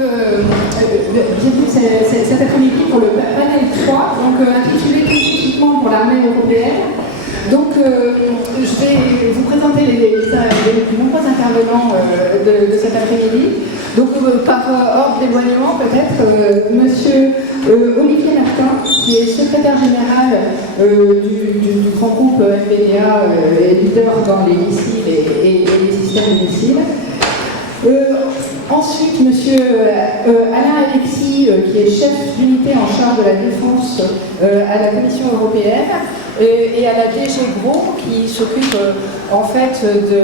bienvenue cet après-midi pour le panel 3, donc intitulé spécifiquement pour l'armée européenne. Donc, je vais vous présenter les nombreux intervenants de cet après-midi. Donc, par ordre d'éloignement, peut-être, monsieur Olivier Martin, qui est secrétaire général du grand groupe MBDA et leader dans les missiles et les systèmes de missiles. Ensuite, monsieur Alain Alexis, qui est chef d'unité en charge de la défense à la Commission européenne, et à la DG Gros, qui s'occupe en fait de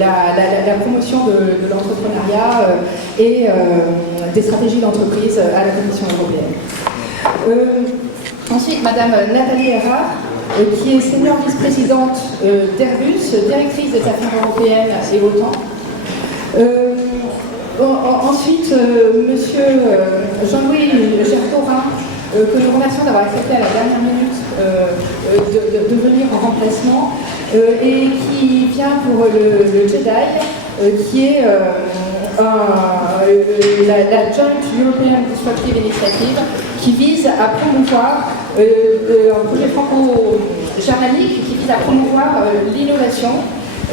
la promotion de l'entrepreneuriat et des stratégies d'entreprise à la Commission européenne. Ensuite, madame Nathalie Erard, qui est senior vice-présidente d'Airbus, directrice des affaires européennes et OTAN. Ensuite, monsieur Jean-Louis Gertorin, que nous remercions d'avoir accepté à la dernière minute de venir en remplacement, et qui vient pour le JEDI, qui est la Joint European Disruptive Initiative, qui vise à promouvoir un projet franco-germanique qui vise à promouvoir l'innovation,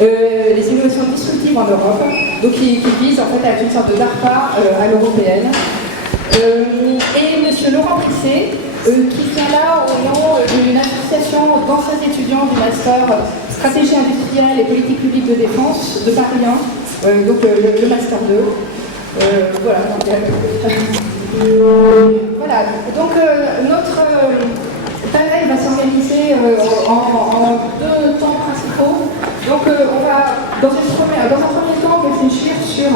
les innovations disruptives en Europe, donc qui vise en fait à être une sorte de DARPA à l'européenne. Et monsieur Laurent Brisset, qui vient là au nom d'une association d'anciens étudiants du master stratégie industrielle et politique publique de défense de Paris 1, donc le master 2. Voilà. Voilà. Donc notre panel va s'organiser en deux temps principaux. Donc on va dans un premier temps réfléchir sur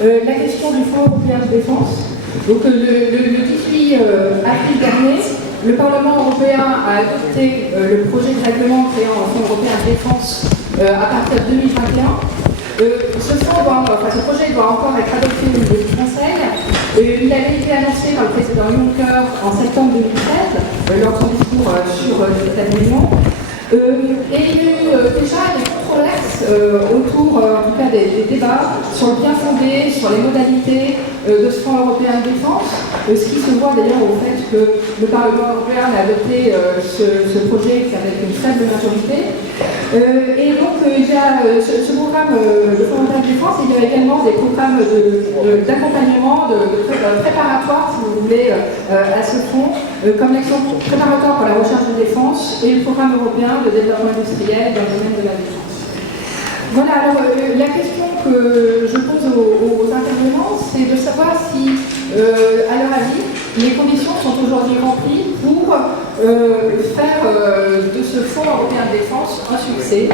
la question du Fonds européen de défense. Donc le 18 avril dernier, le Parlement européen a adopté le projet de règlement créant un Fonds européen de défense à partir de 2021. Ce projet doit encore être adopté au niveau du Conseil. Il avait été annoncé par le président Juncker en septembre 2016, lors de son discours sur l'état de l'Union. Et il y a eu déjà des controverses autour, en tout cas des débats sur le bien fondé, sur les modalités de ce Fonds européen de défense, ce qui se voit d'ailleurs au fait que le Parlement européen a adopté ce projet avec une faible majorité. Et donc il y a ce programme, le Fonds européen de défense, il y a également des programmes d'accompagnement, de préparatoire, si vous voulez, à ce fonds, comme l'action préparatoire pour la recherche de défense et le programme européen de développement industriel dans le domaine de la défense. Voilà, alors la question que je pose aux intervenants, c'est de savoir si, à leur avis, les conditions sont aujourd'hui remplies pour faire de ce Fonds européen de défense un succès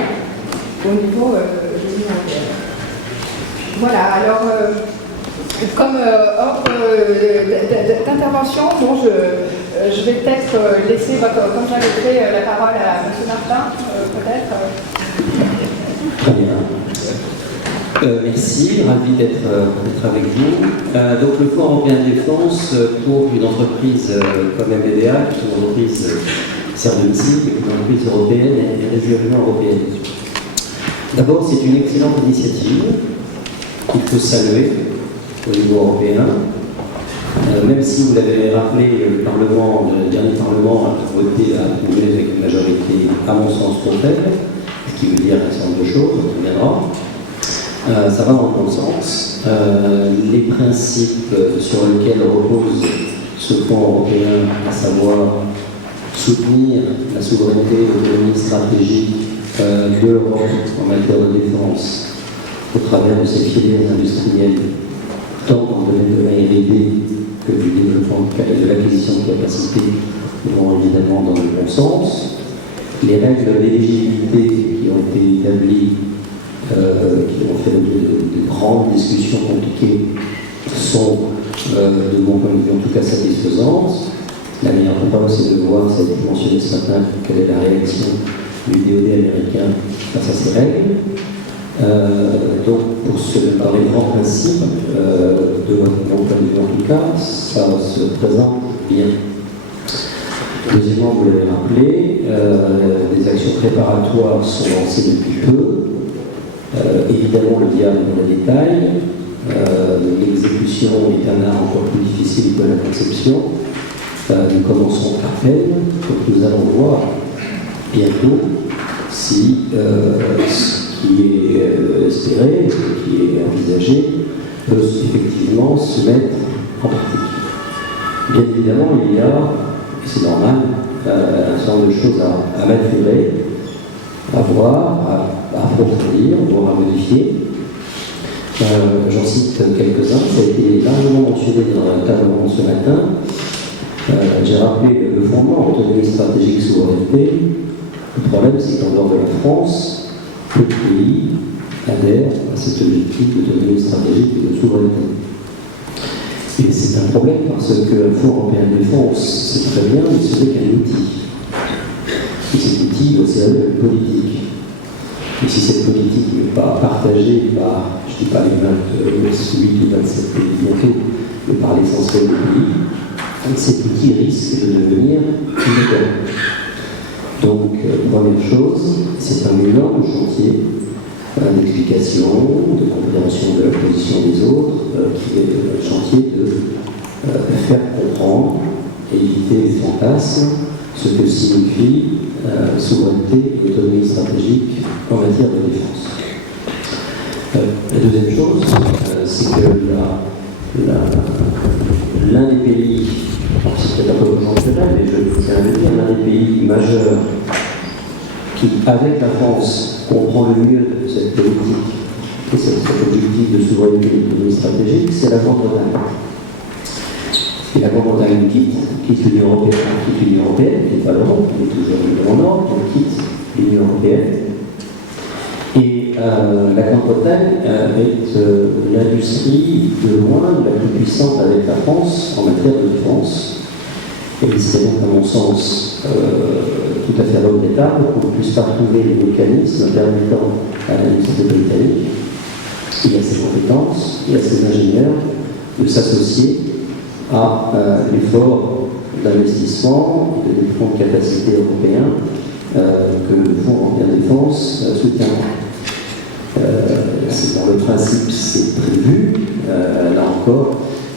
au niveau de l'Union européenne. Voilà, alors comme ordre d'intervention, bon, je vais peut-être laisser, comme j'avais fait, la parole à M. Martin, peut-être. Très bien. Merci, ravi d'être avec vous. Donc le Fonds européen de défense pour une entreprise comme MBDA, qui est une entreprise sert de missiles, une entreprise européenne et régionale européenne. D'abord, c'est une excellente initiative qu'il faut saluer au niveau européen. Même si vous l'avez rappelé, le dernier Parlement a voté à approuver avec une majorité, à mon sens, trop faible, ce qui veut dire un certain nombre de choses, on reviendra. Ça va dans le bon sens. Les principes sur lesquels repose ce Fonds européen, à savoir soutenir la souveraineté et l'autonomie stratégique de l'Europe en matière de défense au travers de ses filières industrielles, tant dans le domaine de la R&D que du développement de l'acquisition de capacités, vont évidemment dans le bon sens. Les règles d'éligibilité qui ont été établies, qui ont fait l'objet de grandes discussions compliquées, sont, de mon point de vue en tout cas, satisfaisantes. La meilleure réponse, c'est de voir, ça a été mentionné ce matin, quelle est la réaction du DoD américain face à ces règles. Donc, dans les grands principes, de mon point de vue en tout cas, ça se présente bien. Deuxièmement, vous l'avez rappelé, des actions préparatoires sont lancées depuis peu. Évidemment, le diable dans le détail, l'exécution production est un art encore plus difficile que la conception. Nous commençons à peine, donc nous allons voir bientôt si ce qui est espéré, ce qui est envisagé, peut effectivement se mettre en pratique. Bien évidemment, il y a, et c'est normal, un certain nombre de choses à maturer, à voir, à approfondir, voire à modifier. J'en cite quelques-uns, ça a été largement mentionné dans la table ronde ce matin. J'ai rappelé le fondement autonomie stratégique souveraineté. Le problème, c'est qu'en dehors de la France, peu de pays adhèrent à cet objectif d'autonomie stratégique et de souveraineté. Et c'est un problème parce que le Fonds européen de défense, c'est très bien, mais ce n'est qu'un outil. Et cet outil doit servir à une politique. Et si cette politique n'est pas partagée par, je ne dis pas les 28 ou 27 pays bientôt, mais par l'essentiel des pays, cet outil risque de devenir illégal. Donc, première chose, c'est un énorme chantier d'explication, de compréhension de la position des autres, qui est le chantier de faire comprendre et éviter les fantasmes ce que signifie souveraineté et autonomie stratégique en matière de défense. La deuxième chose, c'est que l'un des pays, c'est peut-être un peu conjoncturel, mais je tiens à le dire, l'un des pays majeurs qui, avec la France, comprend le mieux cette politique et cet objectif de souveraineté et d'autonomie stratégique, c'est la Grande-Bretagne. Et la Grande-Bretagne quitte l'Union européenne, qui n'est pas l'Europe, qui est toujours le Nord, qui quitte l'Union européenne. Et la Grande-Bretagne est l'industrie de loin la plus puissante avec la France en matière de défense. Et c'est donc, à mon sens, tout à fait regrettable qu'on ne puisse pas trouver les mécanismes permettant à l'industrie britannique, et à ses compétences, et à ses ingénieurs, de s'associer à l'effort d'investissement et de fonds de capacité européen que le Fonds européen de défense soutient. Dans le principe, c'est prévu. Là encore,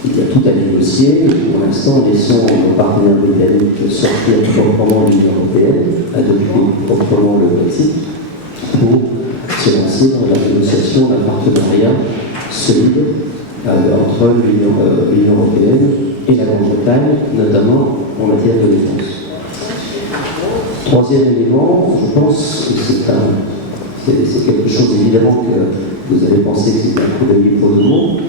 il y a tout à négocier. Pour l'instant, laissons nos partenaires britanniques sortir proprement de l'Union européenne, adopter proprement le Brexit, pour se lancer dans la négociation d'un partenariat solide entre l'Union européenne et la Grande-Bretagne, notamment en matière de défense. Troisième élément, je pense que c'est quelque chose évidemment que vous avez pensé que c'était un coup d'œil pour le monde.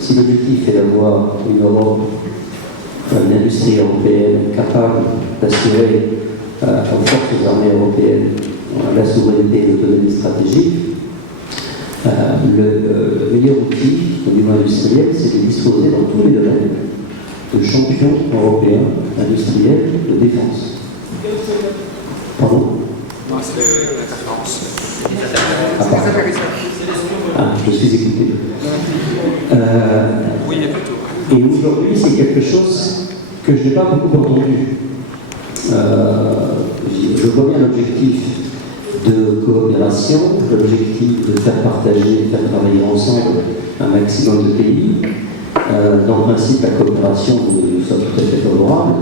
Si l'objectif est d'avoir une Europe, une industrie européenne capable d'assurer aux forces armées européennes la souveraineté et l'autonomie stratégique, le meilleur outil au niveau industriel, c'est de disposer dans tous les domaines de champions européens industriels de défense. Pardon ? Non, c'est l'interférence. Je suis écouté. Oui, plutôt. Et aujourd'hui, c'est quelque chose que je n'ai pas beaucoup entendu. Je vois bien l'objectif de coopération, l'objectif de faire partager, de faire travailler ensemble un maximum de pays. Dans le principe, la coopération, nous sommes tout à fait favorables.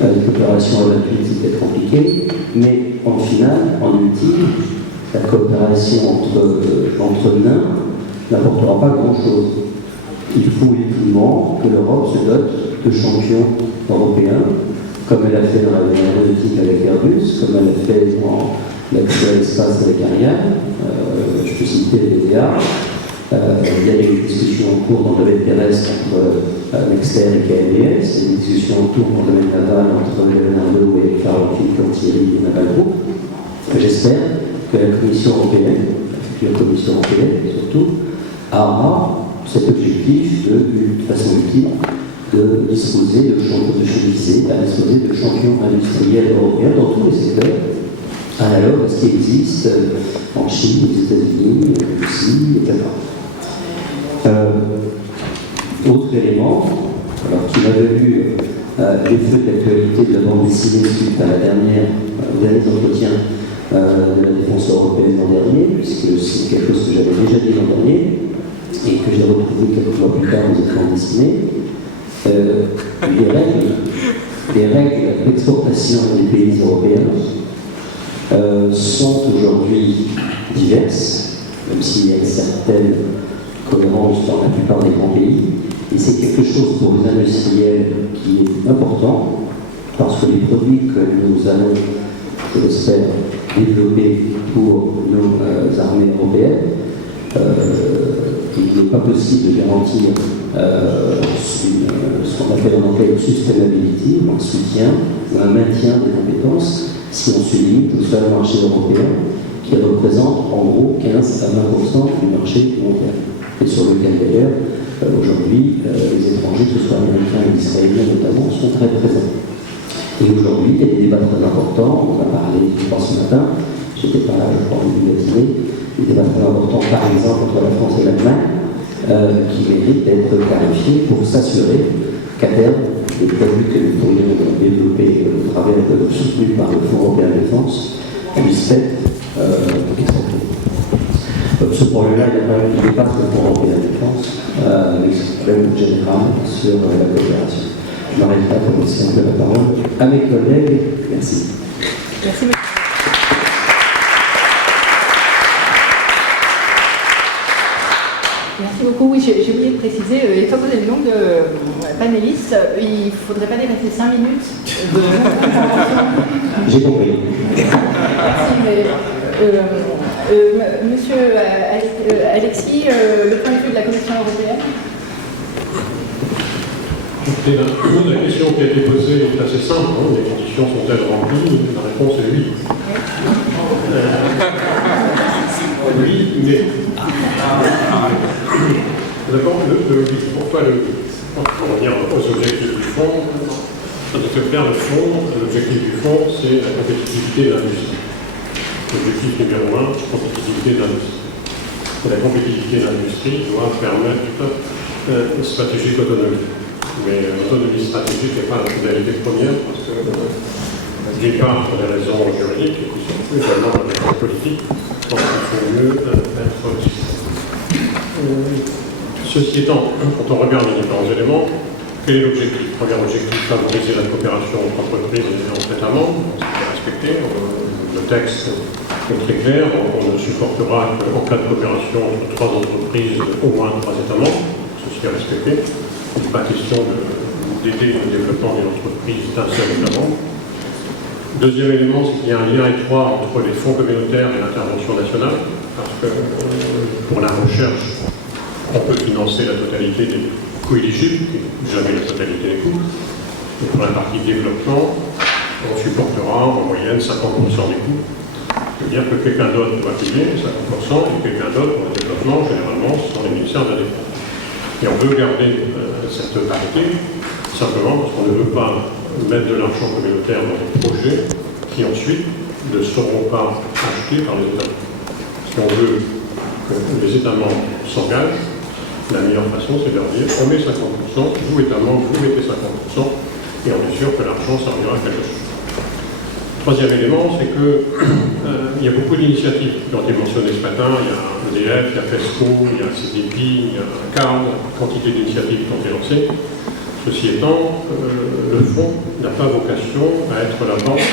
Une coopération à 28, c'est peut-être compliqué, mais en final, en ultime, la coopération entre nains n'apportera pas grand-chose. Il faut ultimement que l'Europe se dote de champions européens, comme elle a fait dans l'aéronautique avec Airbus, comme elle a fait dans l'accès à l'espace avec Ariane. Je peux citer les BDA. Il y a des discussions en cours dans le domaine terrestre entre Nexter et KNDS, des discussions en cours dans le domaine naval entre Leonardo et Thierry et Naval Group. J'espère que la Commission européenne, la Commission européenne surtout, aura cet objectif de façon ultime de disposer de champions industriels européens dans tous les secteurs, analogue à ce qui existe en Chine, aux États-Unis, en Russie, etc. Autre élément, alors qui m'a venu l'effet de l'actualité de la bande dessinée suite à aux derniers entretiens de la défense européenne l'an dernier, puisque c'est quelque chose que j'avais déjà dit l'an dernier, et que j'ai retrouvé quelques mois plus tard aux écrans dessinés, les règles d'exportation des pays européens sont aujourd'hui diverses, même s'il y a une certaine cohérence dans la plupart des grands pays. Et c'est quelque chose pour les industriels qui est important, parce que les produits que nous allons, je l'espère, développer pour nos armées européennes, il n'est pas possible de garantir ce qu'on appelle en anglais sustainability, un soutien ou un maintien des compétences, si on se limite au seul marché européen, qui représente en gros 15 à 20% du marché mondial. Et sur lequel d'ailleurs, aujourd'hui, les étrangers, que ce soit américains ou israéliens notamment, sont très présents. Et aujourd'hui, il y a des débats très importants. On va parler, je pense, ce matin, je n'étais pas là, je crois, au début de la journée, des débats très importants, par exemple, entre la France et l'Allemagne, qui méritent d'être clarifiés pour s'assurer qu'à terme, les produits que nous pourrions développer au travers soutenus par le Fonds européen de défense puissent être exportés. Ce problème-là, il dépasse le Fonds européen de défense, mais c'est un problème général sur la coopération. Je m'arrête là pour laisser un peu la parole à mes collègues. Merci. Merci. Merci beaucoup. Oui, j'ai oublié de préciser, étant donné le nombre de panélistes, il ne faudrait pas dépasser 5 minutes de J'ai compris. Merci, mais, Monsieur Alexis, le point de vue de la Commission européenne. La question qui a été posée est assez simple. Hein. Les conditions sont-elles remplies? La réponse est oui. Oui, mais. D'abord, pourquoi on va dire aux objectifs du fonds? De faire le fonds, l'objectif du fonds, c'est la compétitivité de l'industrie. L'objectif numéro 1, compétitivité de l'industrie. Et la compétitivité de l'industrie doit permettre une stratégique autonomie. Mais l'autonomie stratégique n'est pas la finalité première, parce que d'une part pour des raisons juridiques, et puis surtout également pour des raisons politiques, je pense qu'il faut mieux être ceci étant, quand on regarde les différents éléments, quel est l'objectif? Premier objectif, favoriser la coopération entre entreprises et entre États membres, c'est respecté. Le texte est très clair, on ne supportera qu'en cas de coopération entre 3 entreprises, au moins 3 États membres, ceci est respecté. Il n'est pas question d'aider le développement d'une entreprise d'un seul État membre. Deuxième élément, c'est qu'il y a un lien étroit entre les fonds communautaires et l'intervention nationale, parce que pour la recherche, on peut financer la totalité des coûts éligibles, jamais la totalité des coûts. Et pour la partie développement, on supportera en moyenne 50% des coûts. C'est-à-dire que quelqu'un d'autre doit payer 50% et quelqu'un d'autre pour le développement, généralement, ce sont les ministères de la Défense. Et on veut garder cette parité, simplement parce qu'on ne veut pas mettre de l'argent communautaire dans des projets qui ensuite ne seront pas achetés par les États membres. Si on veut que les États membres s'engagent, la meilleure façon c'est de leur dire on met 50%, vous États membres, vous mettez 50%, et on est sûr que l'argent servira à quelque chose. Troisième élément, c'est qu'il y a beaucoup d'initiatives qui ont été mentionnées ce matin. Il y a EDF, il y a FESCO, il y a CDP, il y a CARD, quantité d'initiatives qui ont été lancées. Ceci étant, le fonds n'a pas vocation à être la banque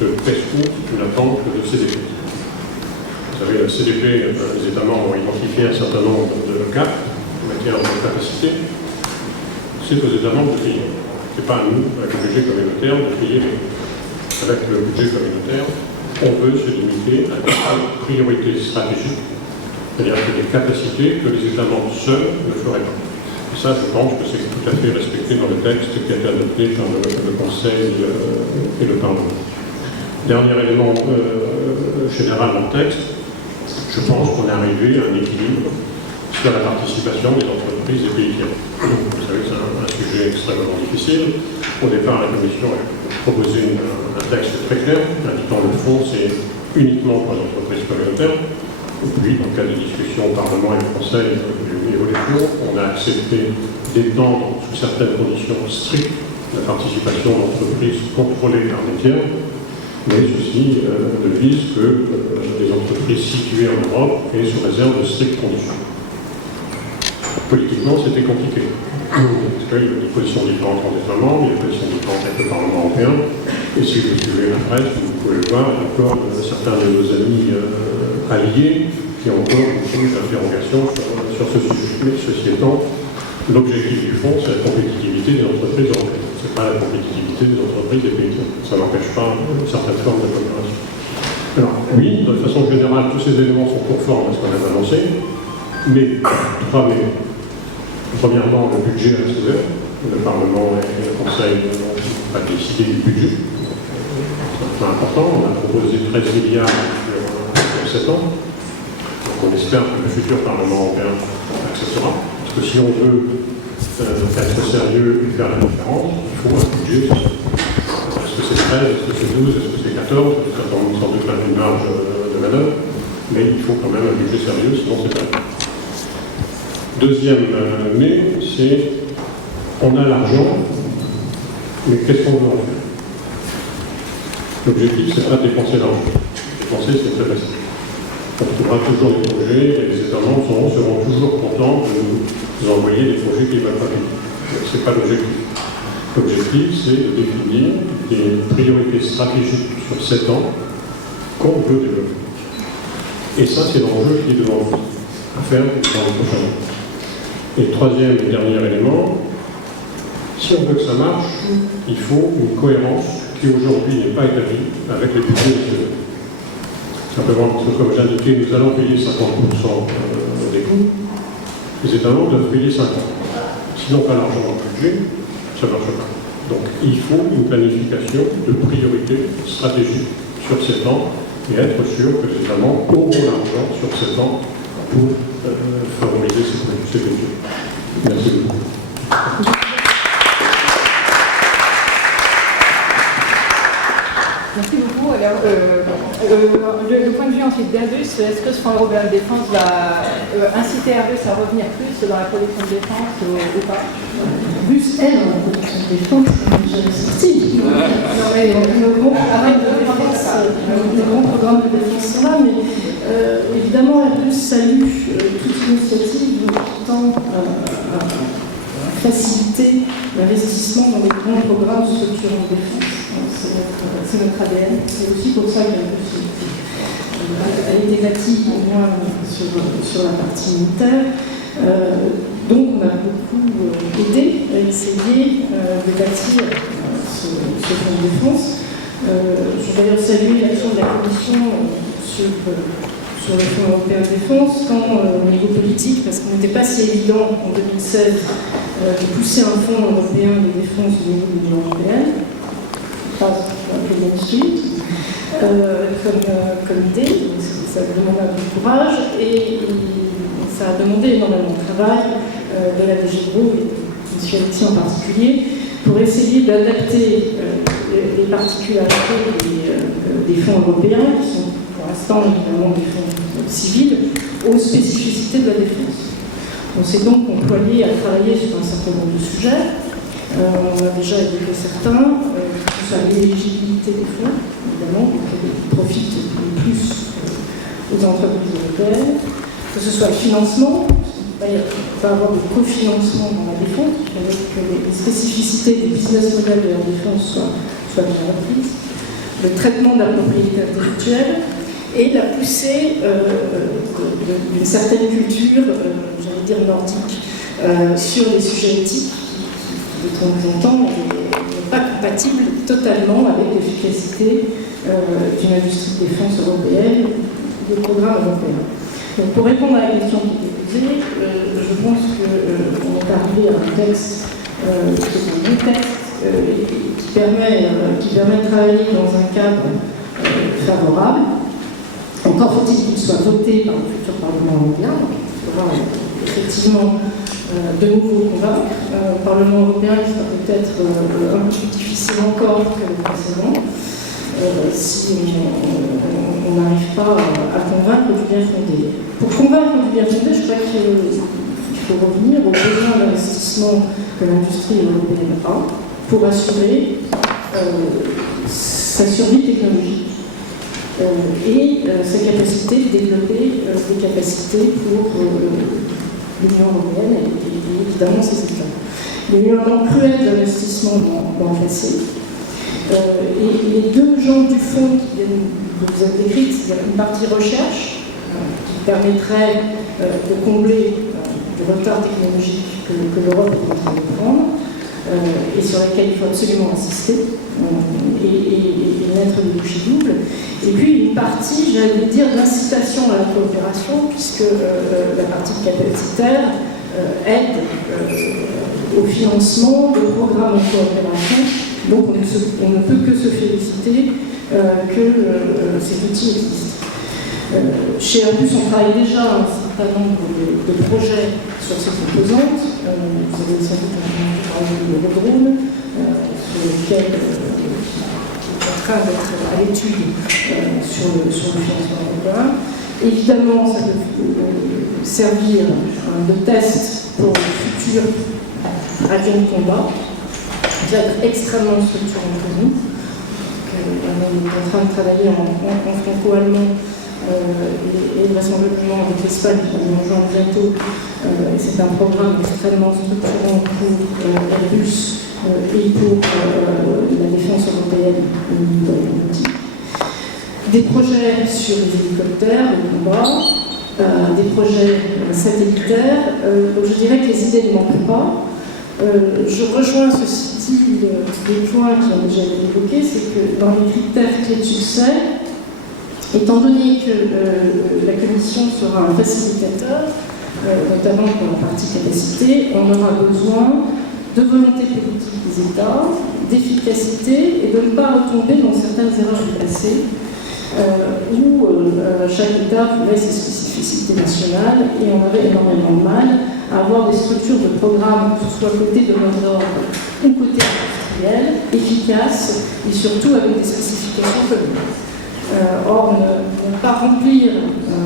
de FESCO ou la banque de CDP. Vous savez, le CDP, les États membres ont identifié un certain nombre de gaps en matière de capacité. C'est aux États membres de payer. Ce n'est pas à nous, avec le budget communautaire, de payer les. Avec le budget communautaire, on veut se limiter à des priorités stratégiques, c'est-à-dire que des capacités que les États membres seuls ne feraient pas. Et ça, je pense que c'est tout à fait respecté dans le texte qui a été adopté par le Conseil et le Parlement. Dernier élément général dans le texte, je pense qu'on est arrivé à un équilibre sur la participation des entreprises des pays tiers. Vous savez, c'est un sujet extrêmement difficile. Au départ, la Commission a proposé un texte très clair, indiquant le fond, c'est uniquement pour les entreprises communautaires. Et puis, dans le cadre des discussions au Parlement et au Conseil d'évolution, on a accepté d'étendre, sous certaines conditions strictes, la participation d'entreprises contrôlées par des tiers, mais ceci ne vise que les entreprises situées en Europe et sous réserve de strictes conditions. Politiquement, c'était compliqué. Parce qu'il y a des positions différentes entre États membres, il y a des positions différentes avec le Parlement européen. Et si vous suivez la presse, vous pouvez le voir, il y a encore certains de nos amis alliés qui ont encore beaucoup d'interrogations sur ce sujet. Mais ceci étant, l'objectif du fonds, c'est la compétitivité des entreprises européennes. Ce n'est pas la compétitivité des entreprises des pays. Ça n'empêche pas certaines formes de coopération. Alors, oui, de façon générale, tous ces éléments sont conformes à ce qu'on a annoncé, mais premièrement, le budget reste ouvert. Le Parlement et le Conseil n'ont pas décidé du budget. C'est un point important. On a proposé 13 milliards sur 7 ans. Donc on espère que le futur Parlement européen acceptera. Parce que si on veut être sérieux et faire la différence, il faut un budget. Est-ce que c'est 13, est-ce que c'est 12, est-ce que c'est 14? Ça tombe sans doute pas une marge de manœuvre, mais il faut quand même un budget sérieux, sinon c'est pas. Deuxième mais, c'est on a l'argent, mais qu'est-ce qu'on veut en faire? L'objectif, c'est pas de dépenser l'argent. Dépenser, c'est très facile. On trouvera toujours des projets et les États membres seront toujours contents de nous envoyer des projets qui ne vont pas vite. Ce n'est pas l'objectif. L'objectif, c'est de définir des priorités stratégiques sur 7 ans qu'on veut développer. Et ça, c'est l'enjeu qui est devant nous, à faire dans le prochain an. Et troisième et dernier élément, si on veut que ça marche, il faut une cohérence qui aujourd'hui n'est pas établie avec les budgets nationaux. Simplement parce que, comme j'ai indiqué, nous allons payer 50% des coûts. Les États membres doivent payer 50%. S'ils n'ont pas l'argent dans le budget, ça ne marche pas. Donc il faut une planification de priorités stratégiques sur 7 ans et être sûr que les États membres auront l'argent sur 7 ans pour favoriser ces budgets. Merci beaucoup. Merci beaucoup. Alors, le point de vue ensuite d'Airbus, est-ce que ce Fonds européen de défense va inciter Airbus à revenir plus dans la production de défense ou pas? Airbus est dans la production de défense, c'est déjà sorti. Non, mais le gros programme de défense, sont là, mais évidemment, Airbus salue toute initiative tend à faciliter l'investissement dans les grands programmes structurants de défense. C'est notre ADN. C'est aussi pour ça qu'Airbus a été bâtie au moins sur la partie militaire. Donc on a beaucoup aidé à essayer de bâtir ce fonds de défense. Je vais d'ailleurs saluer l'action de la Commission sur le Fonds européen de défense, tant au niveau politique, parce qu'il n'était pas si évident en 2016 de pousser un fonds européen de défense au niveau de l'Union européenne. Pas un peu Wall Street, comme idée. Ça a demandé un peu de courage et ça a demandé énormément de travail de la DG Group et de M. Alexis en particulier pour essayer d'adapter les particularités des fonds européens, qui sont pour l'instant évidemment des fonds civils, aux spécificités de la défense. On s'est donc employé à travailler sur un certain nombre de sujets. On a déjà évoqué certains, que ce soit l'éligibilité des fonds, évidemment, qui profitent le plus aux entreprises européennes, que ce soit le financement, il va y avoir du cofinancement dans la défense, il fallait que les spécificités des business models de la défense soient bien reprises, le traitement de la propriété intellectuelle et la poussée d'une certaine culture, j'allais dire nordique, sur les sujets éthiques, de temps en temps, n'est pas compatible totalement avec l'efficacité d'une industrie de défense européenne, des programmes européens. Donc pour répondre à la question qui était posée, je pense qu'on est arrivé à un texte qui est un bon texte qui permet de travailler dans un cadre favorable. Encore faut-il qu'il soit voté par le futur Parlement européen. Donc il faudra effectivement de nouveau convaincre. Le Parlement européen qui sera peut-être un peu plus difficile encore que le précédent, si on n'arrive pas à convaincre du bien fondé. Pour convaincre du bien fondé, je crois qu'il faut revenir aux besoins d'investissement que l'industrie européenne a pour assurer sa survie technologique et sa capacité de développer des capacités pour l'Union européenne et évidemment ses États. Il y a eu un temps cruel d'investissement dans le passé. Et les deux jambes du fonds qui viennent de vous être décrites, il y a une partie recherche qui permettrait de combler le retard technologique que l'Europe est en train de prendre et sur laquelle il faut absolument insister et mettre des bouchées doubles. Et puis une partie, j'allais dire, d'incitation à la coopération, puisque la partie capacitaire aide au financement de programmes en coopération. Donc on ne peut que se féliciter que cet outil existe. Chez Airbus, on travaille déjà un certain nombre de projets sur ces composantes. Vous avez sans doute entendu parler de l'Eurodrone, sur lequel qui est en train d'être à l'étude sur le financement européen. Évidemment, ça peut servir de test pour le futur avion de combat, qui va être extrêmement structurant pour nous. On est en train de travailler en franco-allemand et vraisemblablement avec l'Espagne qui va nous rejoindre bientôt. Et c'est un programme extrêmement structurant pour Airbus et pour la défense européenne au niveau aéronautique. Des projets sur les hélicoptères de combat, des projets satellitaires. Donc je dirais que les idées ne manquent pas. Je rejoins ceci des points qui ont déjà été évoqués, c'est que dans les critères clés de succès, étant donné que la Commission sera un facilitateur, notamment pour la partie capacité, on aura besoin de volonté politique des États, d'efficacité et de ne pas retomber dans certaines erreurs du passé, où chaque État avait ses spécificités nationales et on avait énormément de mal à avoir des structures de programme, que ce soit côté de l'ordre ou côté industriel, efficaces et surtout avec des spécifications communes. Or, ne pas remplir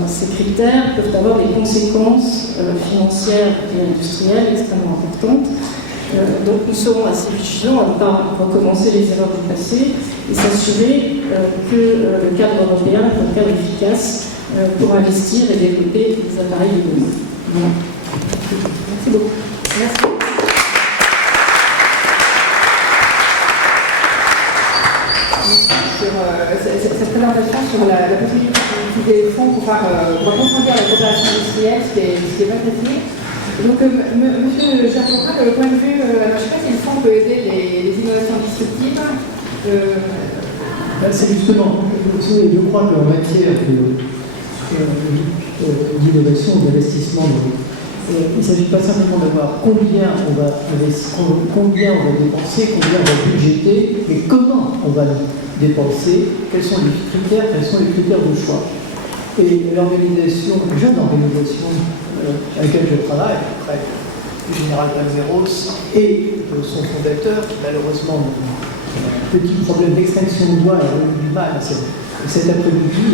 ces critères peuvent avoir des conséquences financières et industrielles extrêmement importantes. Donc nous serons assez vigilants à ne pas recommencer les erreurs du passé et s'assurer que le cadre européen est un cadre efficace pour investir et développer les appareils de demain. Voilà. Merci beaucoup. Merci. Sur cette présentation sur la possibilité d'utiliser les fonds pour approfondir la coopération industrielle, ce qui est pas facile. Donc, monsieur Jacques, le point de vue, je ne sais pas si le fonds peut aider les innovations disruptives. C'est justement, je crois qu'en matière d'innovation, d'investissement, il ne s'agit pas simplement de voir combien on va dépenser, combien on va budgéter, mais comment on va dépenser, quels sont les critères de choix. Et l'organisation, la jeune organisation à laquelle je travaille, auprès du général Palmeros et de son fondateur, qui malheureusement a un petit problème d'extinction de voix, a eu du mal cet après-midi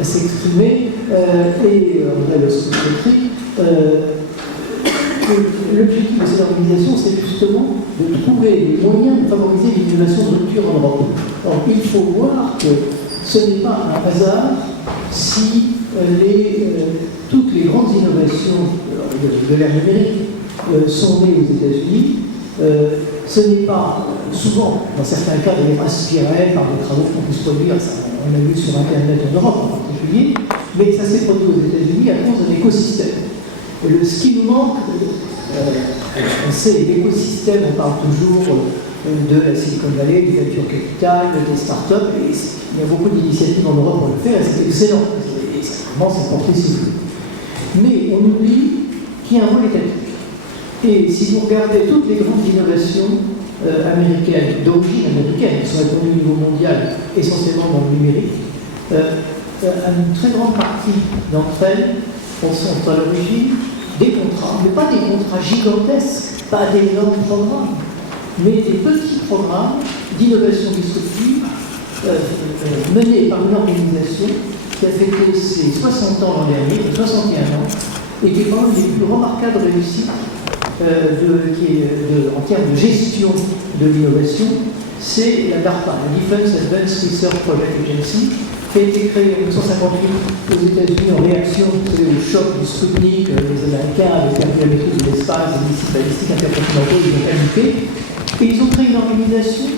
à s'exprimer, et on a le secrétaire. L'objectif de cette organisation, c'est justement de trouver les moyens de favoriser l'innovation de rupture en Europe. Or, il faut voir que ce n'est pas un hasard si toutes les grandes innovations de l'ère numérique sont nées aux États-Unis. Ce n'est pas souvent, dans certains cas, d'ailleurs inspiré par des travaux qu'on puisse produire, ça, on l'a vu sur Internet en Europe en particulier, mais ça s'est produit aux États-Unis à cause d'un écosystème. Ce qui nous manque, c'est l'écosystème. On parle toujours de la Silicon Valley, du venture capital, des startups, et il y a beaucoup d'initiatives en Europe pour le faire, et c'est excellent, et ça commence à porter ses fruits. Mais on oublie qu'il y a un rôle étatique. Et si vous regardez toutes les grandes innovations américaines, d'origine américaine, qui sont répandues au niveau mondial, essentiellement dans le numérique, une très grande partie d'entre elles sont à l'origine des contrats, mais pas des contrats gigantesques, pas d'énormes programmes, mais des petits programmes d'innovation disruptive menés par une organisation qui a fêté ses 60 ans l'an dernier, 61 ans, et qui est parmi les plus remarquables réussites en termes de gestion de l'innovation, c'est la DARPA, la Defense Advanced Research Project Agency, qui a été créé en 1958 aux États-Unis en réaction au choc du Sputnik. Les Américains avaient perdu la maîtrise de l'espace, des missiles balistiques intercontinentaux, ils ont paniqué. Et ils ont créé une organisation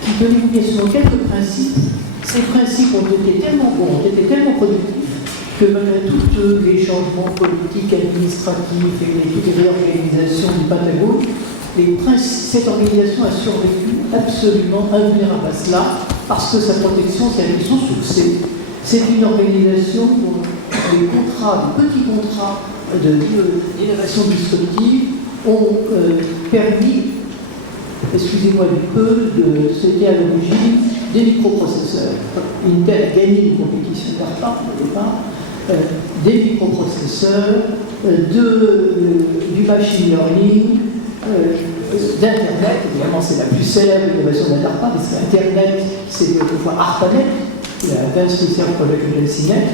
qui donnait selon quelques principes. Ces principes ont été tellement bons, ont été tellement productifs, que malgré tous les changements politiques, administratifs et toutes les réorganisations du Pentagone, cette organisation a survécu absolument invulnérable à cela, parce que sa protection, c'est avec son succès. C'est une organisation dont les contrats, les petits contrats d'innovation disruptive ont permis, excusez-moi du peu, c'était à l'origine des microprocesseurs. Intel a gagné une compétition d'ARPA au départ, des microprocesseurs, du machine learning, d'Internet. Évidemment, c'est la plus célèbre innovation d'ARPA, parce qu'Internet, c'est autrefois ARPANET, l'Advanced Research Project Agency Net,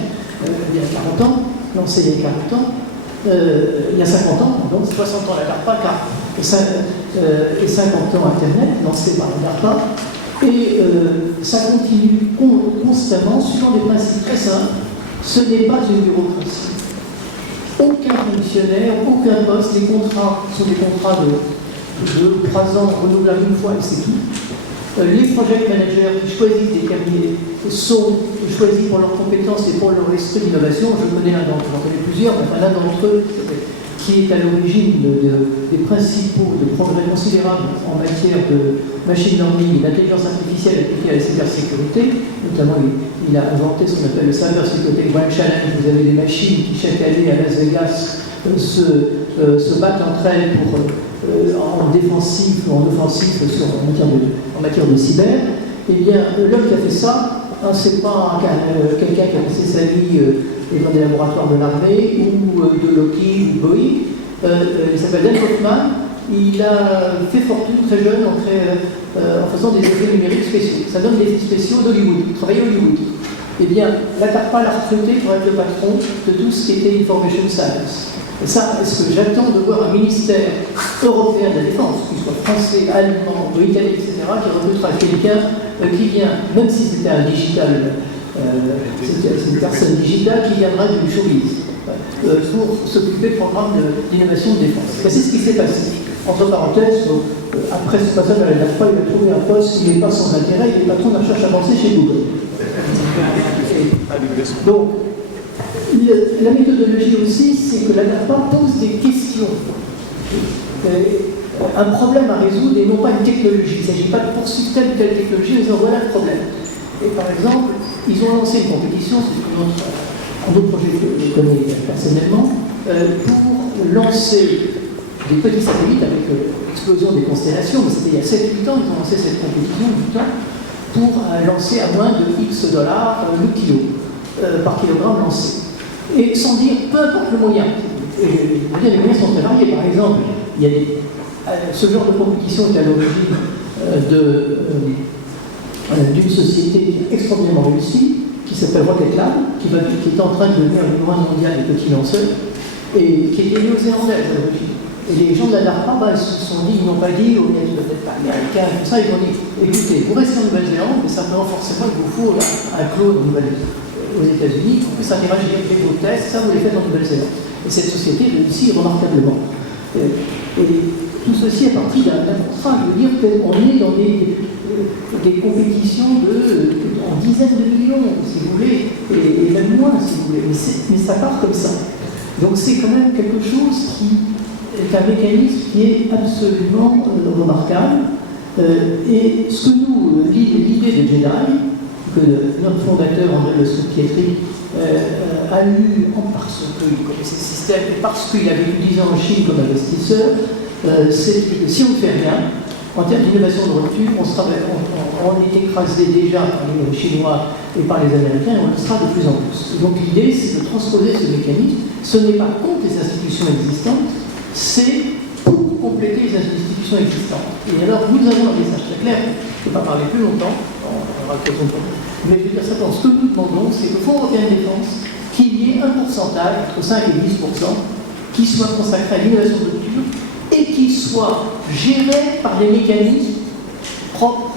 il y a 40 ans, lancé il y a 40 ans, il y a 50 ans, donc 60 ans la DARPA, et 50 ans Internet, lancé par la DARPA. Et ça continue constamment, suivant des principes très simples. Ce n'est pas une bureaucratie. Aucun fonctionnaire, aucun poste, les contrats sont des contrats de 3 ans renouvelables une fois et c'est tout. Les project managers qui choisissent des cabinets sont choisis pour leurs compétences et pour leur esprit d'innovation. Je connais l'un d'entre eux, j'en connais plusieurs, mais l'un d'entre eux qui est à l'origine des principaux de progrès considérables en matière de machine learning et d'intelligence artificielle appliquée à la cybersécurité. Notamment, il a inventé ce qu'on appelle le Cyber Security Grand Challenge. Vous avez des machines qui, chaque année, à Las Vegas, se battent entre elles en défensif ou en offensif en matière de cyber. Eh bien, l'homme qui a fait ça, c'est pas quelqu'un qui a passé sa vie dans des laboratoires de l'armée ou de Lockheed ou Boeing. Il s'appelle Dan Hoffman. Il a fait fortune très jeune en faisant des effets numériques spéciaux. Ça donne des effets spéciaux d'Hollywood. Il travaillait à Hollywood. Eh bien, la DARPA l'a recruté pour être le patron de tout ce qui était Information Science. Et ça, est-ce que j'attends de voir un ministère européen de la Défense, qu'il soit français, allemand, britannique, etc., qui recrutera quelqu'un qui vient, même si c'était un digital, c'est une personne digitale qui viendra du showbiz pour s'occuper du programme d'innovation de défense. C'est ce qui s'est passé. Entre parenthèses, après ce passage à la DARPA, il a trouvé un poste qui n'est pas sans intérêt, il est patron de la recherche avancée chez Google. Donc, la méthodologie aussi, c'est que la DARPA pose des questions. Un problème à résoudre et non pas une technologie. Il ne s'agit pas de poursuivre telle ou telle technologie, mais voilà le problème. Et par exemple, ils ont lancé une compétition, c'est un autre projet que je connais personnellement, pour lancer des petits satellites avec l'explosion des constellations. Mais c'était il y a 7-8 ans, ils ont lancé cette compétition, 8 ans, pour lancer à moins de X dollars le kilo, par kilogramme lancé. Et sans dire, peu importe le moyen. Et les moyens sont très variés. Par exemple, il y a ce genre de compétition est à l'origine d'une société qui est extraordinairement réussie, qui s'appelle Rocket Lab, qui est en train de devenir une numéro mondiale des petits lanceurs, et qui est néo-zélandaise à l'origine. Et les gens de la DARPA, ils se sont dit, ils n'ont pas dit, oh, il y a peut-être pas américain, tout ça, ils ont dit, écoutez, vous restez en Nouvelle-Zélande, mais simplement forcément, il vous faut un clone aux États-Unis, pour que ça interagisse avec vos tests, ça vous les faites en Nouvelle-Zélande. Et cette société réussit remarquablement. Et tout ceci est parti d'un contrat. Je veux dire qu'on est dans des compétitions en dizaines de millions, si vous voulez, et même moins, si vous voulez. Mais ça part comme ça. Donc c'est quand même quelque chose qui est un mécanisme qui est absolument remarquable. Et ce que l'idée de Jedi, que notre fondateur, André Pietri, a eu parce qu'il connaissait le système et parce qu'il avait eu 10 ans en Chine comme investisseur, c'est que si on ne fait rien, en termes d'innovation de rupture, on est écrasé déjà par les Chinois et par les Américains et on le sera de plus en plus. Donc l'idée, c'est de transposer ce mécanisme. Ce n'est pas contre les institutions existantes, c'est pour compléter les institutions existantes. Et alors, nous avons un message très clair, je ne vais pas parler plus longtemps, on aura l'occasion de parler. Mais je veux dire simplement, ce que nous demandons, c'est que le Fonds européen de défense, qu'il y ait un pourcentage, entre 5 et 10%, qui soit consacré à l'innovation de rupture et qui soit géré par des mécanismes propres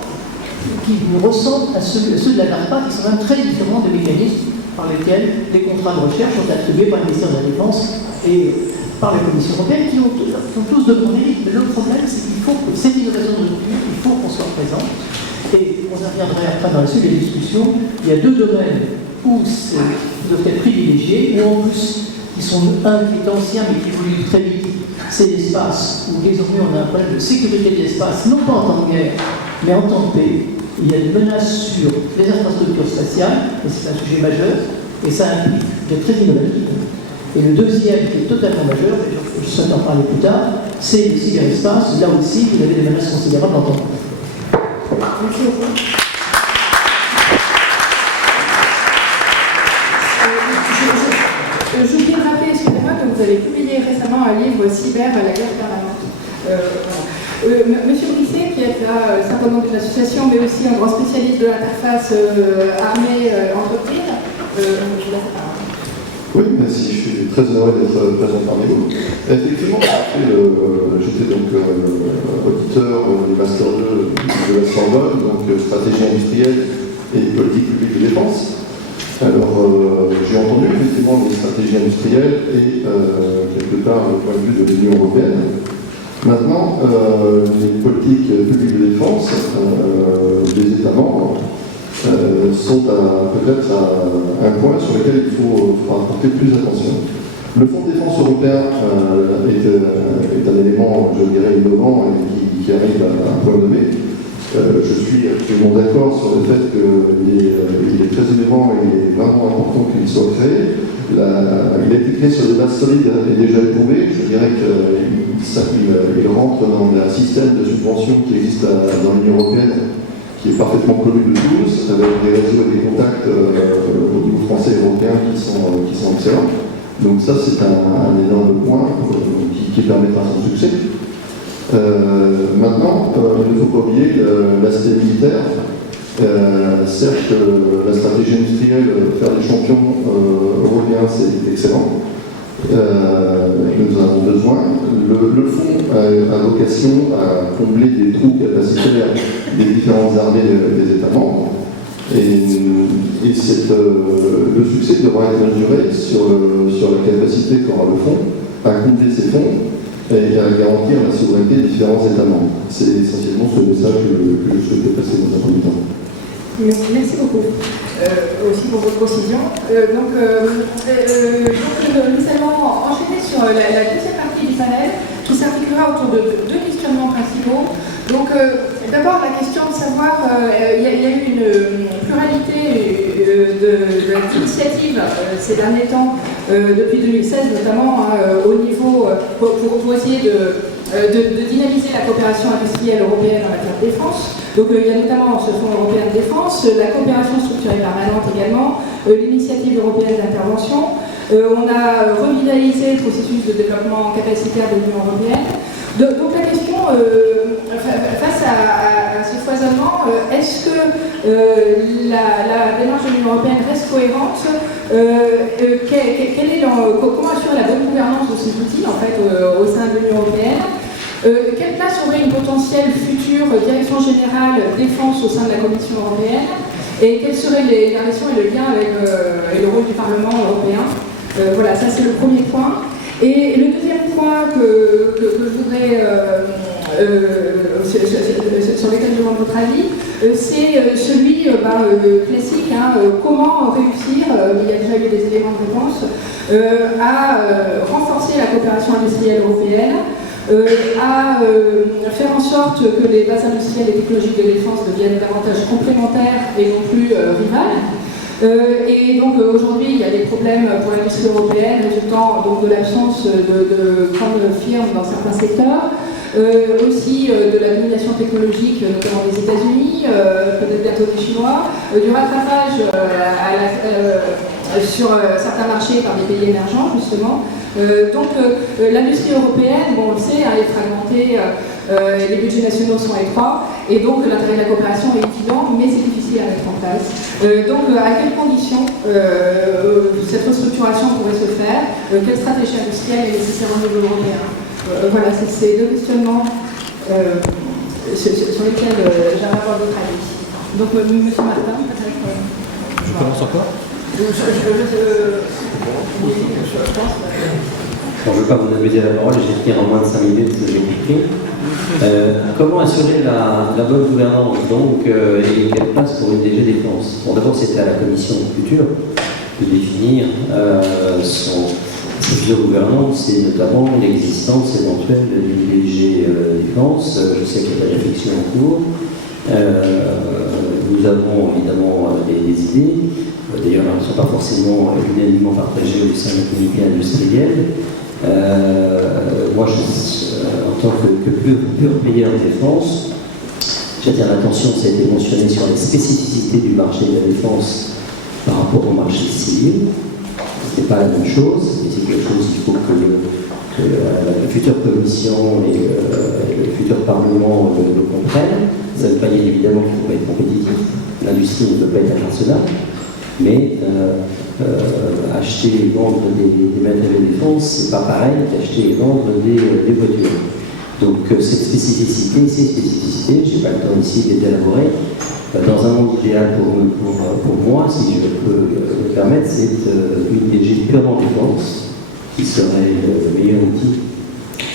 qui ressemblent à ceux de la DARPA, qui sont même très différents des mécanismes par lesquels les contrats de recherche sont attribués par le ministère de la Défense et par la Commission européenne, qui ont tous demandé. Mais le problème, c'est qu'il faut que cette innovation de rupture, il faut qu'on soit présent. Et on y reviendrait après dans la suite des discussions. Il y a deux domaines où doivent être privilégiés, ou en plus, qui sont un qui est ancien mais qui évolue très vite, c'est l'espace, où désormais on a un problème de sécurité de l'espace, non pas en temps de guerre, mais en temps de paix. Il y a une menace sur les infrastructures spatiales, et c'est un sujet majeur, et ça implique d'être très innovatif. Et le deuxième, qui est totalement majeur, et je souhaite en parler plus tard, c'est le cyberespace. Là aussi, vous avez des menaces considérables en temps de guerre. Merci beaucoup. Je voulais rappeler, excusez-moi, que vous avez publié récemment un livre Cyber à la guerre permanente. Monsieur Brisset, qui est là certainement d'une association, mais aussi un grand spécialiste de l'interface armée-entreprise, je vous laisse la parole. Oui, merci, je suis très heureux d'être présent parmi vous. Effectivement, j'étais donc auditeur du Master 2 de la Sorbonne, donc stratégie industrielle et politique publique de défense. Alors, j'ai entendu effectivement les stratégies industrielles et quelque part le point de vue de l'Union européenne. Maintenant, les politiques publiques de défense des États membres sont peut-être à un point sur lequel il faut apporter plus d'attention. Le Fonds de défense européen est un élément, je dirais, innovant et qui arrive à un point nommé. Je suis absolument d'accord sur le fait qu'il est très innovant et il est vraiment important qu'il soit créé. Il a été créé sur des bases solides et déjà éprouvées. Je dirais qu'il rentre dans un système de subvention qui existe dans l'Union européenne, qui est parfaitement connu de tous, avec des réseaux et des contacts au niveau français et européen qui sont excellents. Donc ça, c'est un énorme point qui permettra son succès. Maintenant, il ne faut pas oublier l'aspect militaire. Certes, la stratégie industrielle, faire des champions européens, c'est excellent. Nous en avons besoin. Le fonds a vocation à combler des trous capacitaires des différentes armées des États membres. Et le succès devra être mesuré sur la capacité qu'aura le fonds à combler ces fonds et à garantir la souveraineté des différents États membres. C'est essentiellement ce message que je souhaitais passer dans un premier temps. Merci beaucoup aussi pour votre précision. Nous allons enchaîner sur la deuxième partie du panel qui s'articulera autour de deux questionnements principaux. Donc d'abord la question de savoir, il y a eu une pluralité d'initiatives ces derniers temps, depuis 2016 notamment, au niveau, pour essayer de dynamiser la coopération industrielle européenne en matière de défense. Donc il y a notamment ce Fonds européen de défense, la coopération structurée permanente également, l'initiative européenne d'intervention. On a revitalisé le processus de développement capacitaire de l'Union européenne. Donc la question, face à ce foisonnement, est-ce que la démarche de l'Union européenne reste cohérente? Comment assurer la bonne gouvernance de ces outils en fait, au sein de l'Union européenne? Quelle place aurait une potentielle future direction générale défense au sein de la Commission européenne? Et quelles seraient les relations et le lien avec le rôle du Parlement européen? Voilà, ça c'est le premier point. Et le deuxième point que je voudrais, sur lequel je demande votre avis, c'est celui classique, comment réussir, il y a déjà eu des éléments de réponse, à renforcer la coopération industrielle européenne, à faire en sorte que les bases industrielles et technologiques de défense deviennent davantage complémentaires et non plus rivales. Et donc aujourd'hui, il y a des problèmes pour l'industrie européenne résultant donc, de l'absence de grandes firmes dans certains secteurs, aussi de la domination technologique, notamment des États-Unis, peut-être bientôt des Chinois, du rattrapage sur certains marchés par des pays émergents, justement. L'industrie européenne, bon, on le sait, est fragmentée, les budgets nationaux sont étroits, et donc l'intérêt de la coopération est évident, mais c'est difficile à mettre en place. À quelles conditions cette restructuration pourrait se faire? Quelle stratégie industrielle est nécessaire au niveau européen? Voilà, c'est ces deux questionnements sur lesquels j'aimerais avoir votre avis. Donc, Monsieur Martin, peut-être. Je commence encore. Oui, je pense. Bon, je ne veux pas vous abuser la parole, je vais finir en moins de 5 minutes, j'ai compris. Comment assurer la bonne gouvernance donc, et quelle place pour une DG Défense? Bon, d'abord, c'était à la commission future de définir sa future gouvernance et notamment l'existence éventuelle du DG Défense. Je sais qu'il y a des réflexions en cours. Nous avons évidemment des idées. D'ailleurs, elles ne sont pas forcément unanimement partagées au sein de la communauté industrielle. Moi, en tant que pur player de défense, j'attire l'attention, ça a été mentionné, sur les spécificités du marché de la défense par rapport au marché civil. Ce n'est pas la même chose, mais c'est quelque chose qu'il faut que la future commission et le futur Parlement le comprennent. Ça ne veut pas dire évidemment qu'il ne faut pas être compétitif. L'industrie ne peut pas être internationale, mais acheter et vendre des matériels de défense, c'est pas pareil qu'acheter et vendre des voitures. Donc cette spécificité, ces spécificités, je n'ai pas le temps ici de les élaborer. Dans un monde idéal pour moi, si je peux me permettre, c'est une DG purement défense qui serait le meilleur outil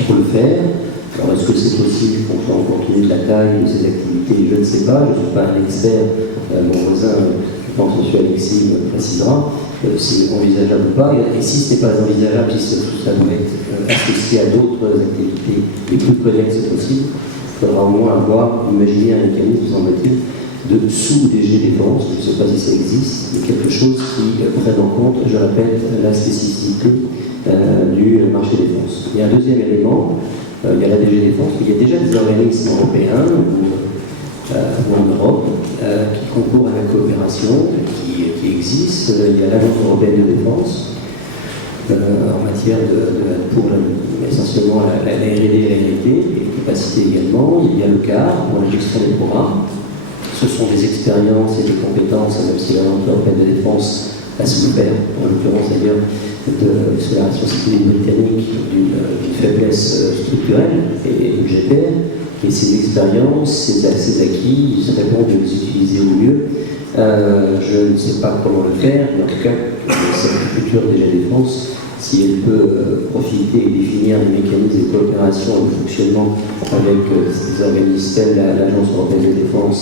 pour le faire. Alors est-ce que c'est possible qu'on soit en compte de la taille de ces activités? Je ne sais pas, je ne suis pas un expert. Mon voisin, je pense que M. Alexis me précisera, c'est envisageable ou pas. Et si ce n'est pas envisageable, si ça doit être associé à d'autres activités les plus connexes possibles, il faudra au moins imaginer un mécanisme, semble-t-il, de sous-DG Défense, je ne sais pas si ça existe, mais quelque chose qui prenne en compte, je répète, la spécificité du marché défense. Il y a un deuxième élément, il y a la DG Défense, il y a déjà des organismes européens ou en Europe qui concourent à la coopération, qui existent. Il y a l'Agence européenne de défense en matière pour essentiellement la R&D et la R&D, et les capacités également. Il y a le CAR pour la gestion des programmes. Ce sont des expériences et des compétences, même si l'Agence européenne de défense a souffert, en l'occurrence d'ailleurs, sous la responsabilité britannique d'une faiblesse structurelle et budgétaire. Et ces expériences, ces acquis, il serait bon de les utiliser au mieux. Je ne sais pas comment le faire, mais en tout cas, cette future DG Défense, si elle peut profiter et définir des mécanismes de coopération et de fonctionnement avec des organismes tels l'Agence européenne de défense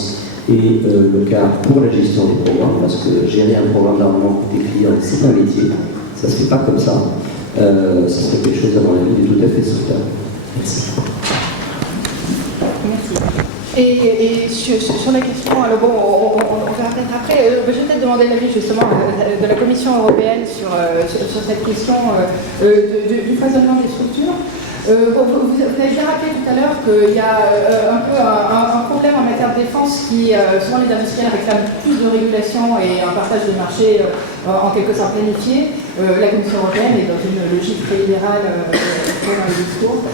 et le cas pour la gestion des programmes, parce que gérer un programme d'armement côté client, c'est un métier, ça ne se fait pas comme ça. Ce serait quelque chose, à mon avis, de tout à fait souhaitable. Merci. Merci. Et sur la question, alors bon, on verra peut-être après, je vais peut-être demander l'avis justement de la Commission européenne sur cette question du foisonnement des structures. Vous avez bien rappelé tout à l'heure qu'il y a un peu un problème en matière de défense qui, souvent les industriels réclament plus de régulation et un partage de marché en quelque sorte planifié. La Commission européenne est dans une logique très libérale dans le discours.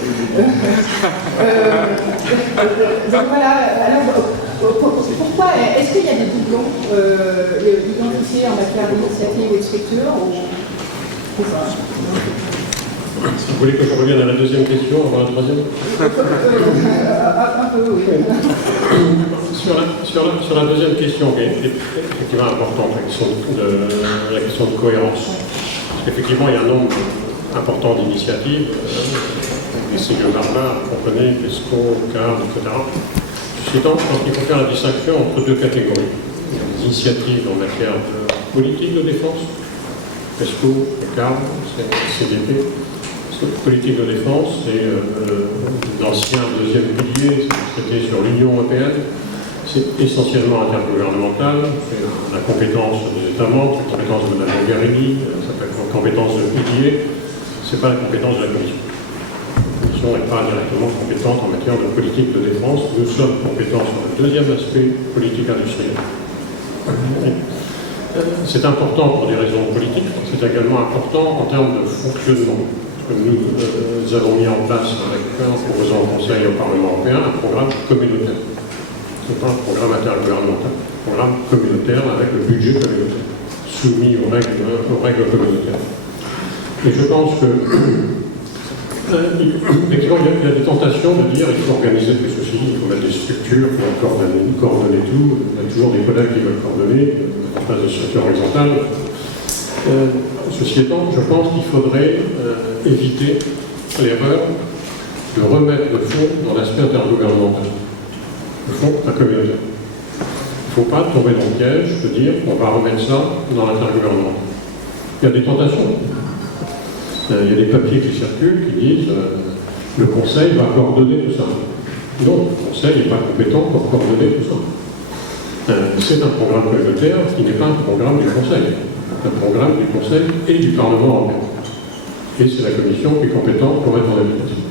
Donc voilà, alors pourquoi est-ce qu'il y a des doublons identifiés en matière d'initiative et de structure ou pas? Vous voulez que je revienne à la deuxième question avant la troisième? Un peu, oui. Sur la deuxième question, qui est effectivement importante, la question de cohérence. Parce qu'effectivement, il y a un nombre important d'initiatives, les CGE-Barba, qu'on connaît, PESCO, CARD, etc. Ceci étant, je pense qu'il faut faire la distinction entre deux catégories. Il y a des initiatives en matière de politique de défense, PESCO, CARD, CDP. Politique de défense, c'est l'ancien deuxième pilier, c'est traité sur l'Union européenne, c'est essentiellement intergouvernemental, c'est la compétence des États membres, c'est la compétence de Mme Mogherini, ça s'appelle la compétence de pilier, c'est pas la compétence de la Commission. La Commission n'est pas directement compétente en matière de politique de défense, nous sommes compétents sur le deuxième aspect, politique industrielle. C'est important pour des raisons politiques, c'est également important en termes de fonctionnement. Nous avons mis en place, en proposant au Conseil et au Parlement européen, un programme communautaire. Ce n'est pas un programme intergouvernemental, un programme communautaire avec le budget communautaire, soumis aux règles communautaires. Et je pense que, effectivement, il y a des tentations de dire qu'il faut organiser tout ceci, il faut mettre des des structures qui vont coordonner tout. Il y a toujours des collègues qui veulent coordonner, en face de structures horizontales. Ceci étant, je pense qu'il faudrait éviter l'erreur de remettre le fond dans l'aspect intergouvernemental. Le fond intercommunautaire. Il ne faut pas tomber dans le piège de dire on va remettre ça dans l'intergouvernemental. Il y a des tentations. Il y a des papiers qui circulent qui disent le Conseil va coordonner tout ça. Non, le Conseil n'est pas compétent pour coordonner tout ça. C'est un programme communautaire qui n'est pas un programme du Conseil. C'est un programme du Conseil et du Parlement européen. Et c'est la Commission qui est compétente pour mettre en application.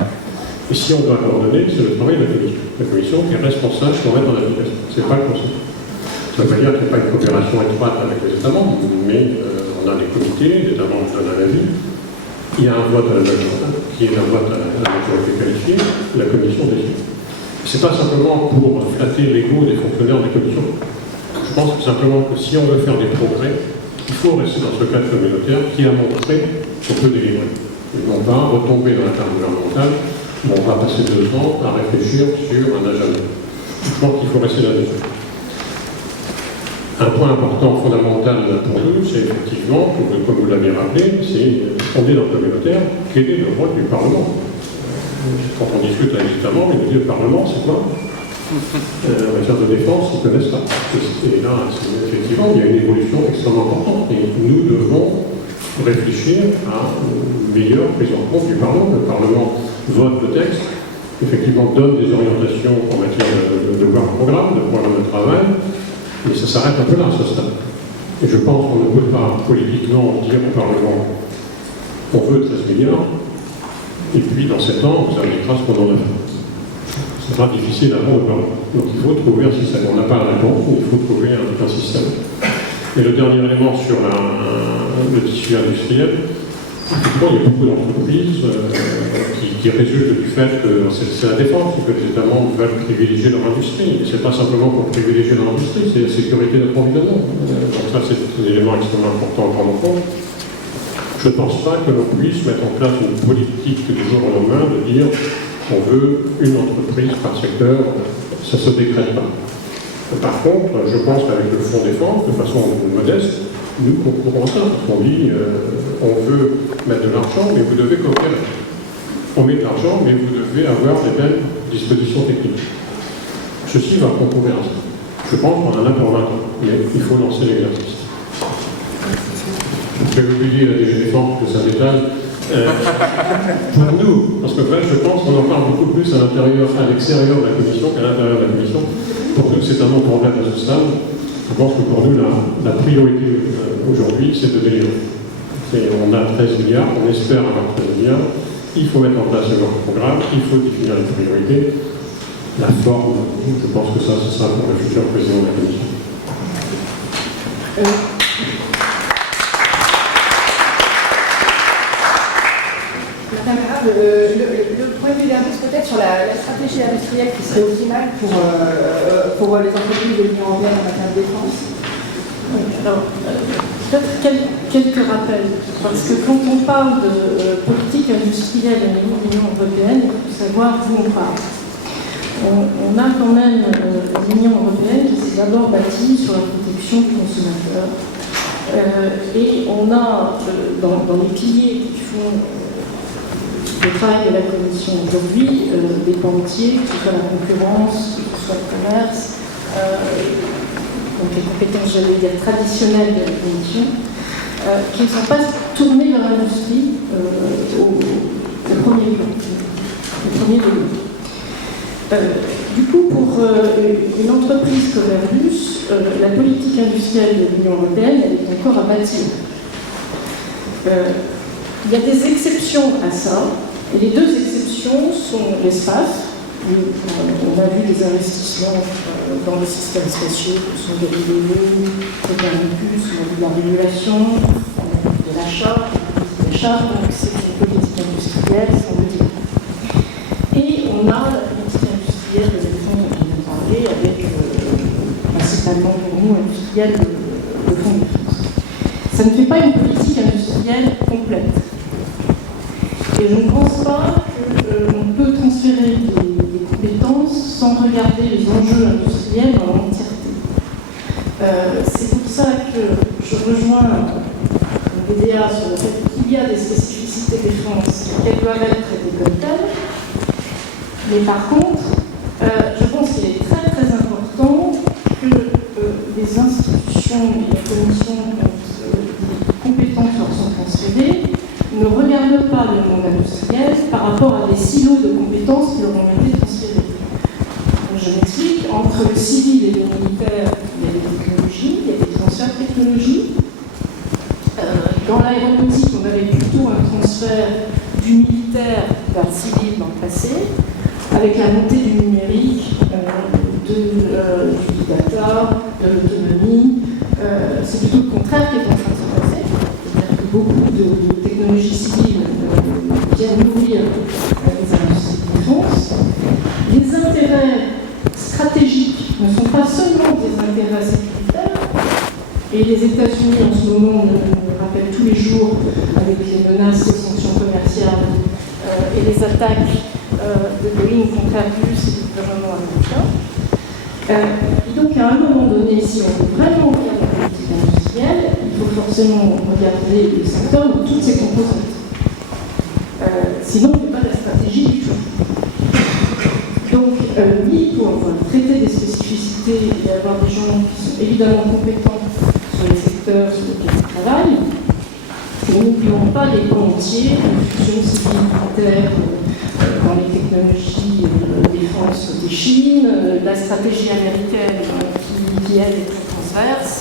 Et si on doit coordonner, c'est le travail de la Commission. La Commission qui est responsable pour mettre en application. Ce n'est pas le Conseil. Ça veut dire qu'il n'y a pas une coopération étroite avec les États membres, mais on a des comités, les États membres donnent un avis. Il y a un vote à la majorité, qui est un vote à la majorité qualifiée, la Commission décide. Ce n'est pas simplement pour flatter l'ego des fonctionnaires des commissions. Je pense que simplement que si on veut faire des progrès, il faut rester dans ce cadre communautaire qui a montré qu'on peut délivrer. Et non pas retomber dans l'intergouvernemental où on va passer 2 ans à réfléchir sur un agenda. Je pense qu'il faut rester là-dessus. Un point important, fondamental pour nous, c'est effectivement, comme vous l'avez rappelé, c'est on est dans le communautaire, quel est le rôle du Parlement? Quand on discute avec les États membres, ils nous disent le Parlement, c'est quoi? En matière de défense, ils ne connaissent pas. Et là, effectivement, il y a une évolution extrêmement importante. Et nous devons réfléchir à une meilleure prise en compte du Parlement. Le Parlement vote le texte, effectivement donne des orientations en matière de voir le programme, de programme de travail, mais ça s'arrête un peu là, à ce stade. Et je pense qu'on ne peut pas politiquement dire au Parlement on veut 13 milliards, et puis dans 7 ans, vous indiquera ce qu'on en a fait. Ce sera difficile avant de parler. Donc il faut trouver un système. On n'a pas la réponse, mais il faut trouver un système. Et le dernier élément sur le tissu industriel, effectivement, il y a beaucoup d'entreprises qui résultent du fait que c'est la défense, que les États membres veulent privilégier leur industrie. Et ce n'est pas simplement pour privilégier leur industrie, c'est la sécurité d'approvisionnement. Donc ça, c'est un élément extrêmement important à prendre en compte. Je ne pense pas que l'on puisse mettre en place une politique du jour au lendemain de dire on veut une entreprise par secteur, ça ne se décrète pas. Par contre, je pense qu'avec le fonds défense, de façon modeste, nous concourons à ça. On dit on veut mettre de l'argent, mais vous devez coopérer. On met de l'argent, mais vous devez avoir les mêmes dispositions techniques. Ceci va concourir à ça. Je pense qu'on en a pour 20 ans, mais il faut lancer l'exercice. Je vais oublier la DG Défense, que c'est un détail. Pour nous, parce que là, je pense qu'on en parle beaucoup plus à l'extérieur de la Commission qu'à l'intérieur de la Commission. Pour nous, c'est un non-problème à ce stade. Je pense que pour nous, la priorité aujourd'hui, c'est de délivrer. On a 13 milliards, on espère avoir 13 milliards. Il faut mettre en place un autre programme, il faut définir les priorités. La forme, je pense que ça, ce sera pour le futur président de la Commission. Madame Grave, le point de vue d'Airbus peut-être sur la stratégie industrielle qui serait optimale pour les entreprises de l'Union européenne en matière de défense. Oui, alors, peut-être quelques rappels, parce que quand on parle de politique industrielle au niveau de l'Union européenne, il faut savoir d'où on parle. On a quand même l'Union européenne qui s'est d'abord bâtie sur la protection du consommateur. Et on a dans les piliers qui font le travail de la Commission aujourd'hui, des pans entiers, que ce soit la concurrence, que ce soit le commerce, donc les compétences, j'allais dire, traditionnelles de la Commission, qui ne sont pas tournées vers l'industrie au premier lieu. Du coup, pour une entreprise comme Airbus, la politique industrielle de l'Union européenne, elle est encore à bâtir. Il y a des exceptions à ça, et les deux exceptions sont l'espace. On a vu des investissements dans les systèmes spatiaux, que sont Galileo, Copernicus, on a vu de la régulation, on a vu de l'achat, donc c'est une politique industrielle, sans le dire. Et on a la politique industrielle de la défense dont on vient de parler, avec principalement pour nous industrielle le fonds de défense. Ça ne fait pas une politique industrielle complète. Et je ne pense pas qu'on peut transférer des compétences sans regarder les Mais par contre, je pense qu'il est très très important que les institutions et la commission des compétences leur sont transférées ne regardent pas le monde industriel par rapport à des silos de compétences qui leur ont été transférés. Je m'explique, entre le civil et le militaire, il y a des technologies, il y a des transferts de technologies. Dans l'aéronautique, on avait plutôt un transfert du militaire vers le civil dans le passé. Avec la montée du numérique, du data, de l'autonomie, c'est plutôt le contraire qui est en train de se passer. C'est-à-dire que beaucoup de technologies civiles viennent nourrir les industries de défense. Les intérêts stratégiques ne sont pas seulement des intérêts sécuritaires, et les États-Unis en ce moment nous rappellent tous les jours avec les menaces, les sanctions commerciales et les attaques de Boeing contre Airbus et du gouvernement américain. Et donc, à un moment donné, si on veut vraiment regarder la politique industrielle, il faut forcément regarder les secteurs dans toutes ces composantes. Sinon, on ne fait pas la stratégie du tout. Donc, oui, pour traiter des spécificités et avoir des gens qui sont évidemment compétents sur les secteurs sur lesquels ils travaillent, mais n'oublions pas les pans entiers, les fusions civiles militaires, dans les technologies de défense de Chine, la stratégie américaine qui elle, est très transverse,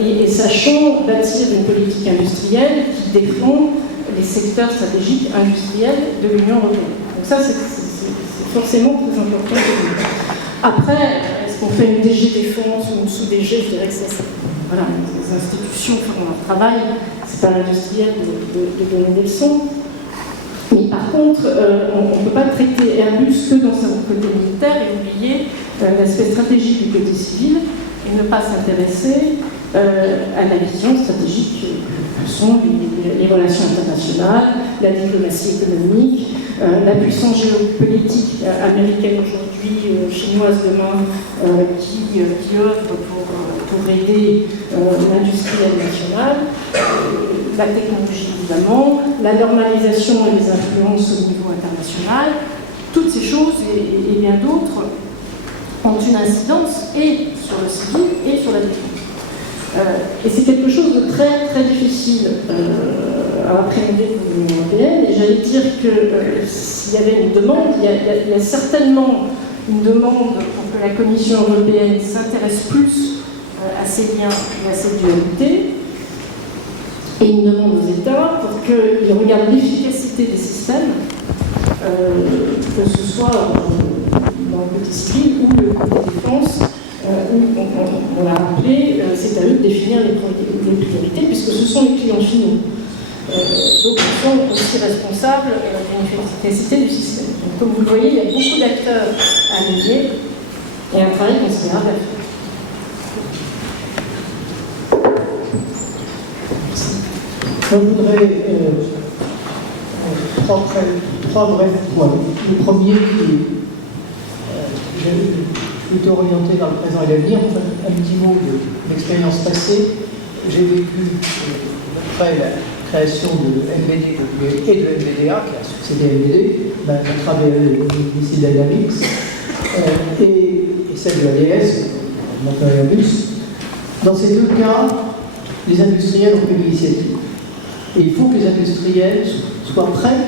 et sachant bâtir une politique industrielle qui défend les secteurs stratégiques industriels de l'Union européenne. Donc ça, c'est forcément très important pour nous. Après, est-ce qu'on fait une DG défense ou une sous-DG? Je dirais que voilà, les institutions font leur travail, c'est à l'industriel de donner des leçons. Mais par contre, on ne peut pas traiter Airbus que dans son côté militaire et oublier l'aspect stratégique du côté civil et ne pas s'intéresser à la vision stratégique que sont les relations internationales, la diplomatie économique, la puissance géopolitique américaine aujourd'hui, chinoise demain, qui œuvre pour aider l'industriel national. La technologie évidemment, la normalisation et les influences au niveau international, toutes ces choses et bien d'autres ont une incidence et sur le civil et sur la défense. Et c'est quelque chose de très très difficile à appréhender pour l'Union européenne. Et j'allais dire que s'il y avait une demande, il y a certainement une demande pour que la Commission européenne s'intéresse plus à ces liens et à ces dualités. Et une demande aux États pour qu'ils regardent l'efficacité des systèmes, que ce soit dans le côté civil ou le côté défense, où on l'a rappelé, c'est à eux de définir les priorités, puisque ce sont les clients finaux. Donc ils sont aussi responsables d'une efficacité du système. Donc, comme vous le voyez, il y a beaucoup d'acteurs à lier et un travail considérable à faire. Je voudrais trois brefs points. Le premier, je suis plutôt orienté vers le présent et l'avenir. Enfin, un petit mot de l'expérience passée. J'ai vécu après la création de MBD et de MBDA, qui a succédé à MBD, à travers le Missile Dynamics, et celle de l'ADS, Montréal Airbus. Dans ces deux cas, les industriels ont pris l'initiative. Et il faut que les industriels soient prêts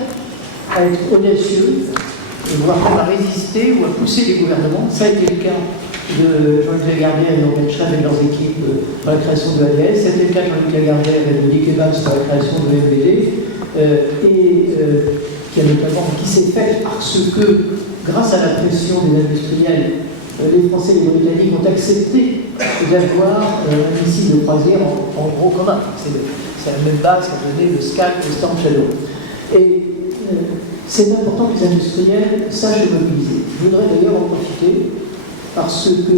à être audacieux, et voire même à résister ou à pousser les gouvernements. Ça a été le cas de Jean-Luc Lagardère et Norbert Schramm et leurs équipes pour la création de l'ADS. Ça a été le cas de Jean-Luc Lagardère et de Nick Evans pour la création de l'MBD, qui s'est faite parce que, grâce à la pression des industriels, les Français et les Britanniques ont accepté d'avoir un missile de croisière en gros commun. C'est la même base qu'a donné le SCAC, le Storm Shadow. Et c'est important que les industriels sachent mobiliser. Je voudrais d'ailleurs en profiter parce que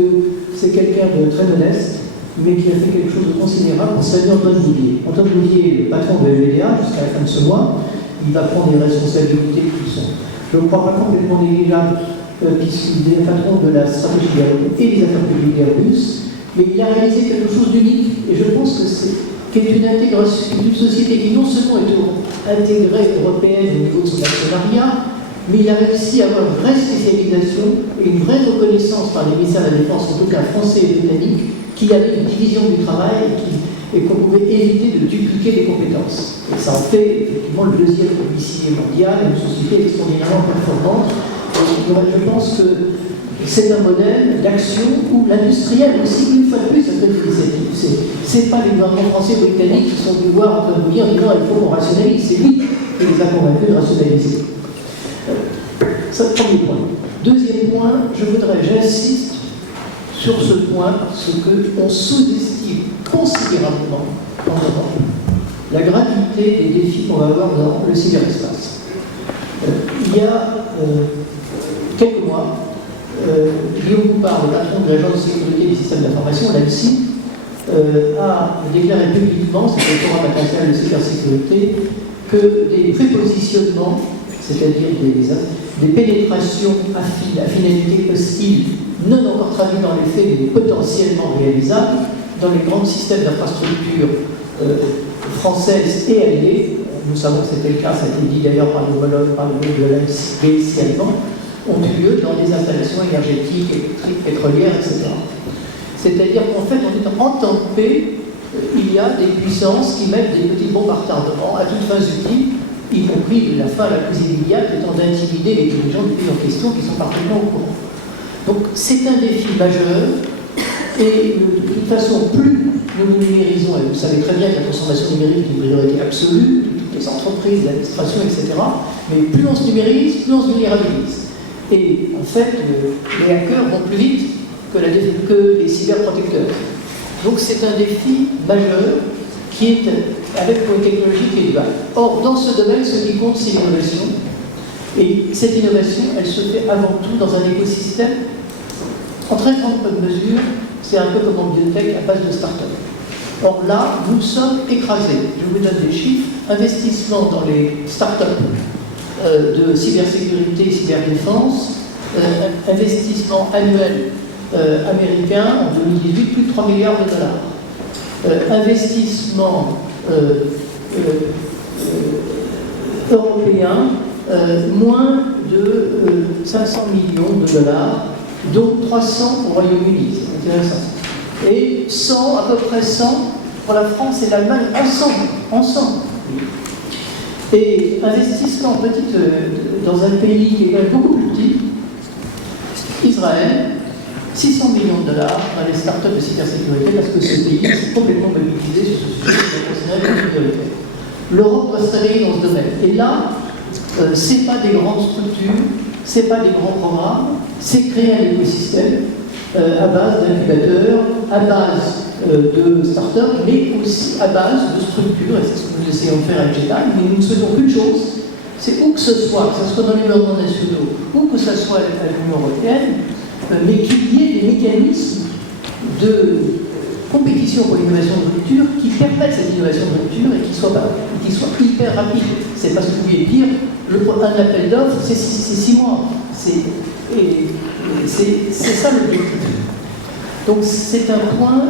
c'est quelqu'un de très modeste, mais qui a fait quelque chose de considérable pour saluer Antoine Bouvier. Antoine Bouvier, le patron de MBDA, jusqu'à la fin de ce mois, il va prendre des responsabilités qui sont, je ne crois pas complètement négligeables, puisqu'il est le patron de la stratégie d'Airbus et des affaires publiques d'Airbus, mais il a réalisé quelque chose d'unique, et je pense que c'est une intégration d'une société qui non seulement est intégrée européenne au niveau de son actionnariat, mais il a réussi à avoir une vraie spécialisation et une vraie reconnaissance par les ministères de la Défense, en tout cas français et britannique, qu'il y avait une division du travail et qu'on pouvait éviter de dupliquer les compétences. Et ça en fait effectivement le deuxième policier mondial, une société extraordinairement performante. Et je pense que c'est un modèle d'action où l'industriel aussi, une fois de plus, a fait l'initiative. C'est pas les gouvernements français ou britanniques qui sont venus voir entre nous en disant il faut qu'on rationalise, c'est lui qui les a convaincus de rationaliser. C'est le premier point. Deuxième point, j'insiste sur ce point parce qu'on sous-estime considérablement en Europe la gravité des défis qu'on va avoir dans le cyberespace. Il y a quelques mois, Guillaume Poupard, le patron de l'Agence de sécurité des systèmes d'information, l'ANSSI, a déclaré publiquement, c'était le Forum international de cybersécurité, que des prépositionnements, c'est-à-dire des pénétrations à finalité hostile, non encore traduites dans les faits, mais potentiellement réalisables, dans les grands systèmes d'infrastructures françaises et alliées, nous savons que c'était le cas, ça a été dit d'ailleurs par le homologue, par le groupe de l'ANSSI allemand, ont eu lieu dans des installations énergétiques, électriques, pétrolières, etc. C'est-à-dire qu'en fait, en temps de paix, il y a des puissances qui mettent des petits bombes à retardement à toutes fins utiles, y compris la fin la plus immédiate étant d'intimider les dirigeants du pays en question qui sont parfaitement au courant. Donc c'est un défi majeur et de toute façon, plus nous nous numérisons, et vous savez très bien que la transformation numérique est une priorité absolue de toutes les entreprises, l'administration, etc., mais plus on se numérise, plus on se vulnérabilise. Et en fait, les hackers vont plus vite que les cyberprotecteurs. Donc c'est un défi majeur qui est avec une technologie qui est duale. Or, dans ce domaine, ce qui compte, c'est l'innovation. Et cette innovation, elle se fait avant tout dans un écosystème. En très grande mesure, c'est un peu comme en biotech à base de start-up. Or là, nous sommes écrasés. Je vous donne des chiffres. Investissement dans les start-up de cybersécurité, cyberdéfense, investissement annuel américain en 2018, plus de 3 milliards de dollars. Investissement européen, moins de 500 millions de dollars, dont 300 au Royaume-Uni, c'est intéressant. Et 100, à peu près 100 pour la France et l'Allemagne, ensemble. Et investissement dans un pays qui est quand même beaucoup plus petit, Israël, 600 millions de dollars dans les startups de cybersécurité parce que ce pays s'est complètement mobilisé sur ce sujet de la sécurité. L'Europe doit se réveiller dans ce domaine. Et là, ce n'est pas des grandes structures, ce n'est pas des grands programmes, c'est créer un écosystème à base d'incubateurs, à base de start-up, mais aussi à base de structures, et c'est ce que nous essayons de faire avec GEDAL, mais nous ne souhaitons qu'une chose, c'est où que ce soit dans les gouvernements nationaux, ou que ce soit à l'Union européenne, mais qu'il y ait des mécanismes de compétition pour l'innovation de rupture qui permettent cette innovation de rupture et qui soit hyper rapide. C'est parce que vous pouvez dire, un appel d'offres, c'est 6 mois. C'est ça l'objectif. Donc c'est un point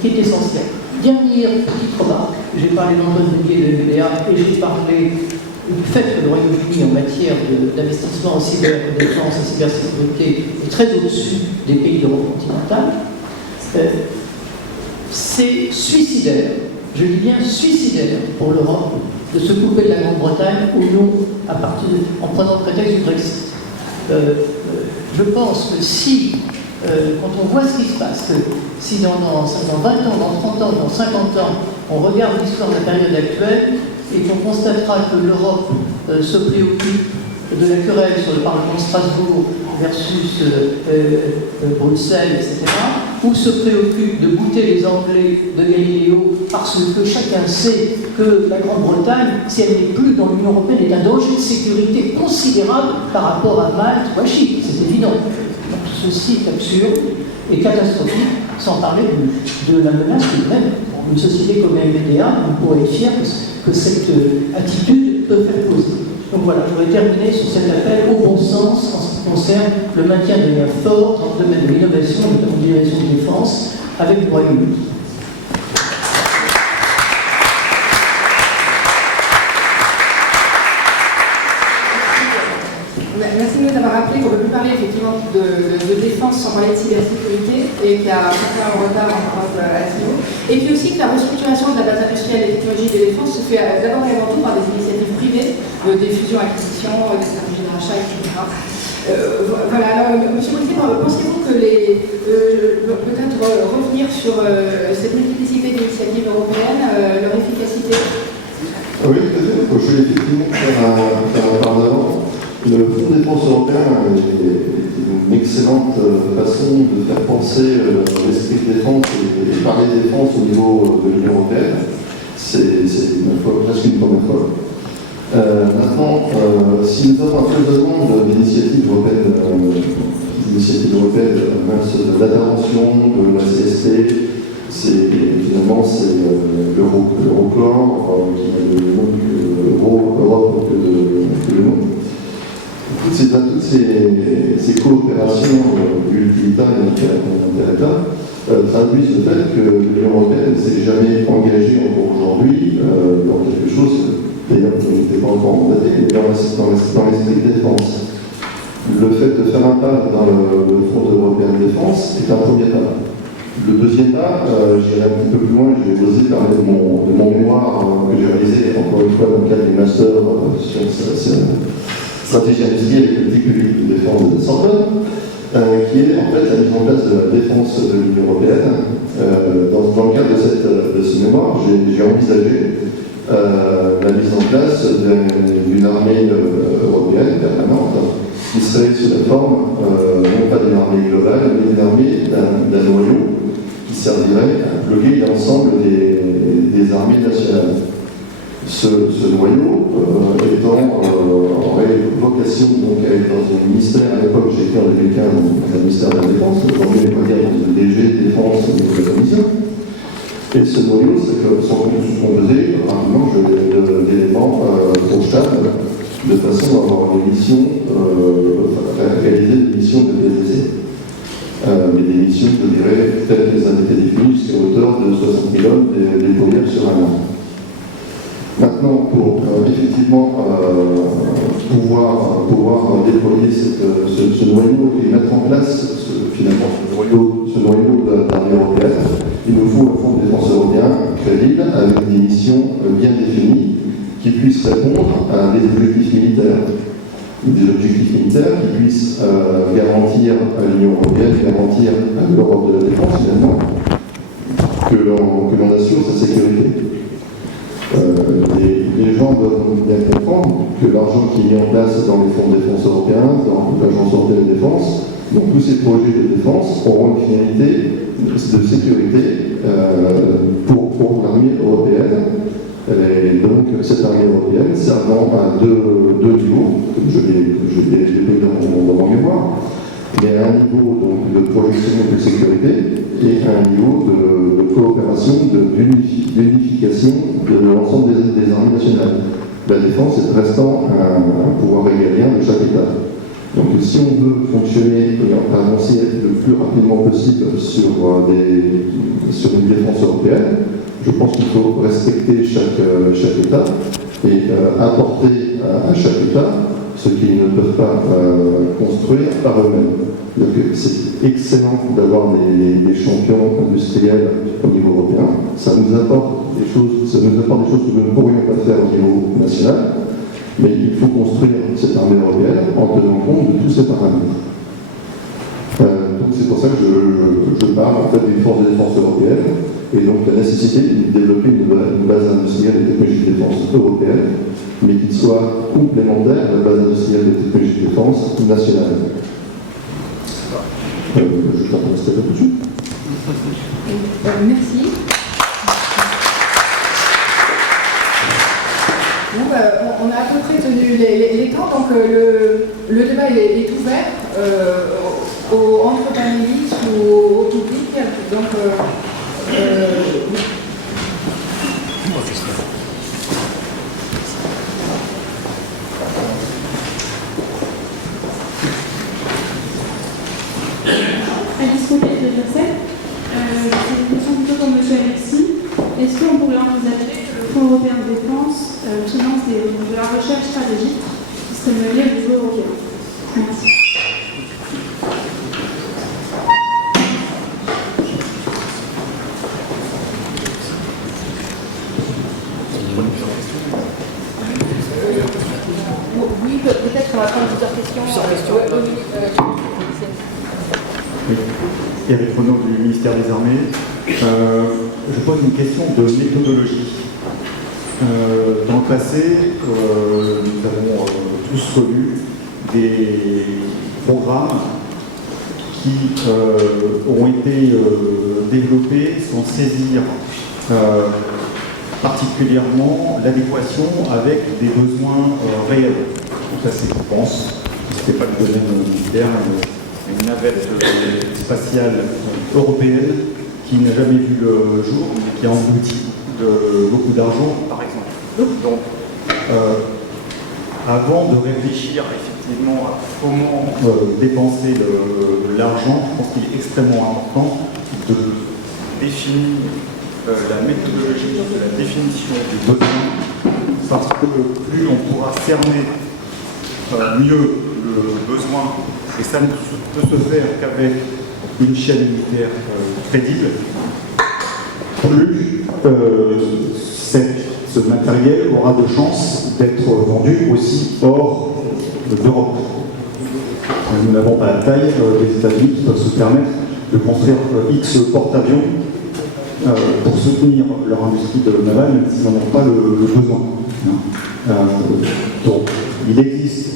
qui est essentiel. Dernière petite remarque, j'ai parlé d'Antoine Bouguier de l'EBA et j'ai parlé du fait que le Royaume-Uni en matière d'investissement en cyberdéfense et cybersécurité est très au-dessus des pays d'Europe continentale. C'est suicidaire, je dis bien suicidaire pour l'Europe de se couper de la Grande-Bretagne ou non en prenant le prétexte du Brexit. Je pense que si, quand on voit ce qui se passe, que si dans 20 ans, dans 30 ans, dans 50 ans, on regarde l'histoire de la période actuelle et qu'on constatera que l'Europe se préoccupe de la querelle sur le Parlement de Strasbourg versus Bruxelles, etc., ou se préoccupe de bouter les Anglais de Galiléo parce que chacun sait que la Grande-Bretagne, si elle n'est plus dans l'Union européenne, est un danger de sécurité considérable par rapport à Malte ou à Chypre, c'est évident. Donc ceci est absurde et catastrophique, sans parler de la menace que même pour une société comme MBDA, on pourrait être fier que cette attitude peut faire poser. Donc voilà, je voudrais terminer sur cet appel au bon sens en ce qui concerne le maintien de liens forts dans le domaine de l'innovation et de la direction de défense avec le Royaume-Uni. effectivement de défense sans parler de cybersécurité et qui a fait un retard en Europe à ce niveau. Et puis aussi que la restructuration de la base industrielle et technologie de défense se fait d'abord et avant tout par des initiatives privées, des fusions-acquisitions, des stratégies de rachat, etc. Voilà, alors, M. Moutier, pensez-vous que peut-être revenir sur cette multiplicité d'initiatives européennes, leur efficacité? Oui, tout à fait. Je vais effectivement faire un pas d'avant. Le Fonds de défense européen est une excellente façon de faire penser l'esprit de défense et parler de défense au niveau de l'Union européenne. C'est presque une première fois. Maintenant, si nous avons un foisonnement d'initiatives européennes, même de l'intervention, de la CSP, finalement c'est l'Eurocorps qui a le nom Europe que le nom. Toutes ces coopérations multi-États et inter-États traduisent le fait que l'Union européenne ne s'est jamais engagée encore aujourd'hui dans quelque chose, d'ailleurs qui n'était pas encore mandaté, mais dans l'esprit de défense. Le fait de faire un pas dans le Fonds européen de défense est un premier pas. Le deuxième pas, j'irai un petit peu plus loin, je vais oser parler de mon mémoire que j'ai réalisé, encore une fois, dans le cadre du master sur stratégie industrielle et politique publique de défense de Sorbonne, qui est en fait la mise en place de la défense de l'Union européenne. Dans le cadre de ce mémoire, j'ai envisagé la mise en place d'une armée européenne permanente qui serait sous la forme, non pas d'une armée globale, mais d'une armée d'un noyau qui servirait à bloquer l'ensemble des armées nationales. Ce noyau aurait vocation donc, à être dans un ministère. À l'époque, j'étais en 2015 dans le ministère de la Défense, aujourd'hui, on va dire dans le DG Défense au niveau de la Commission. Et ce noyau sont composés rapidement d'éléments projetables de façon à avoir une mission, réaliser des missions de PSDC. Mais des missions, je dirais, telles qu'elles avaient été définies jusqu'à hauteur de 60 000 hommes déployables sur un an. Maintenant, pour effectivement pouvoir déployer ce noyau et mettre en place ce noyau de l'armée européenne, il nous faut un fonds de défense européen crédible avec des missions bien définies qui puissent répondre à des objectifs militaires. Des objectifs militaires qui puissent garantir à l'Union européenne, garantir à l'Europe de la défense finalement, que l'on assure sa sécurité. Les gens doivent bien comprendre que l'argent qui est mis en place dans les fonds de défense européens, dans l'Agence européenne de défense, donc tous ces projets de défense auront une finalité de sécurité pour l'armée européenne. Et donc cette armée européenne servant à deux niveaux, comme je l'ai développé dans mon mémoire, mais à un niveau donc, de projection de sécurité et à un niveau de coopération, d'unification de l'ensemble des armées nationales. La défense est restant un pouvoir régalien de chaque État. Donc si on veut fonctionner et avancer le plus rapidement possible sur une défense européenne, je pense qu'il faut respecter chaque État et apporter à chaque État ce qu'ils ne peuvent pas construire par eux-mêmes. Donc c'est excellent d'avoir des champions industriels au niveau européen. Ça nous apporte des choses que nous ne pourrions pas faire au niveau national, mais il faut construire cette armée européenne en tenant compte de tous ces paramètres. Donc c'est pour ça que je parle en fait d'une force de défense européenne et donc la nécessité de développer une base industrielle de technologie de défense européenne, mais qui soit complémentaire à la base industrielle de technologie de défense nationale. Je t'en reste tout de suite. Merci. Bon, on a à peu près tenu les temps, donc le débat est ouvert entre panélistes ou au public. Donc, Alice Collet de Jersey. C'est une question plutôt pour M. Alexis. Est-ce qu'on pourrait envisager que le Fonds européen de défense finance de la recherche stratégique qui serait menée au niveau européen? Merci. Thierry Fronneau du ministère des Armées. Je pose une question de méthodologie. Dans le passé, nous avons tous connu des programmes qui ont été développés sans saisir particulièrement l'adéquation avec des besoins réels. Donc ça, c'est, je pense, c'était pas le domaine militaire, une navette spatiale européenne qui n'a jamais vu le jour, mais qui a englouti beaucoup d'argent, par exemple. Donc, avant de réfléchir effectivement à comment dépenser l'argent, je pense qu'il est extrêmement important de définir la méthodologie de la définition des besoins, parce que plus on pourra cerner mieux le besoin, et ça ne peut se faire qu'avec une chaîne militaire crédible, plus ce matériel aura de chances d'être vendu aussi hors d'Europe. Nous n'avons pas la taille des États-Unis qui peuvent se permettre de construire X porte-avions pour soutenir leur industrie navale, même s'ils n'en ont pas le besoin. Donc, il existe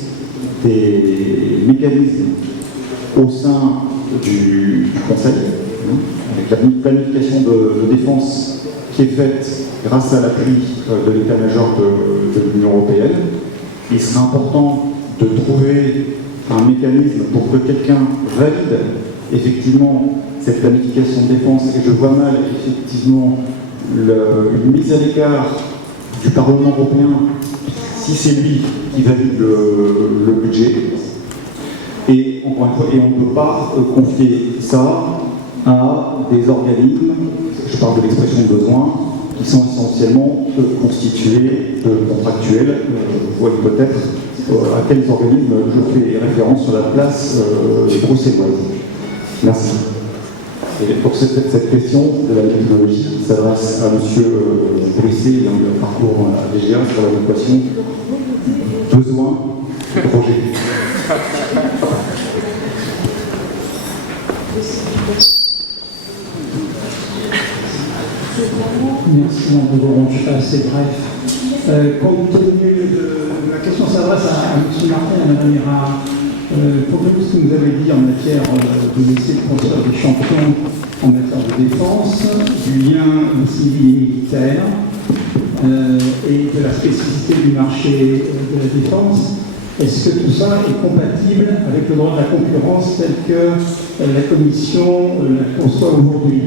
des mécanismes au sein du Conseil, avec la planification de défense qui est faite grâce à l'appui de l'état-major de l'Union européenne. Il serait important de trouver un mécanisme pour que quelqu'un valide effectivement cette planification de défense, et je vois mal effectivement une mise à l'écart du Parlement européen si c'est lui qui valide le budget. Et encore une fois, on ne peut pas confier ça à des organismes, je parle de l'expression de besoin, qui sont essentiellement constitués de contractuels. Vous voyez peut-être à quels organismes je fais référence sur la place bruxelloise. Merci. Et pour cette question de la méthodologie, qui s'adresse à M. Brisset dans le parcours à DGA sur l'adéquation besoin de projet. Merci, André Boron, je serai assez bref. Compte tenu de ma question s'adresse à M. Martin et à Mme Mira. Pour tout ce que vous avez dit en matière de laisser de construire des champions en matière de défense, du lien civil et militaire et de la spécificité du marché de la défense, est-ce que tout ça est compatible avec le droit de la concurrence tel que la Commission la conçoit aujourd'hui?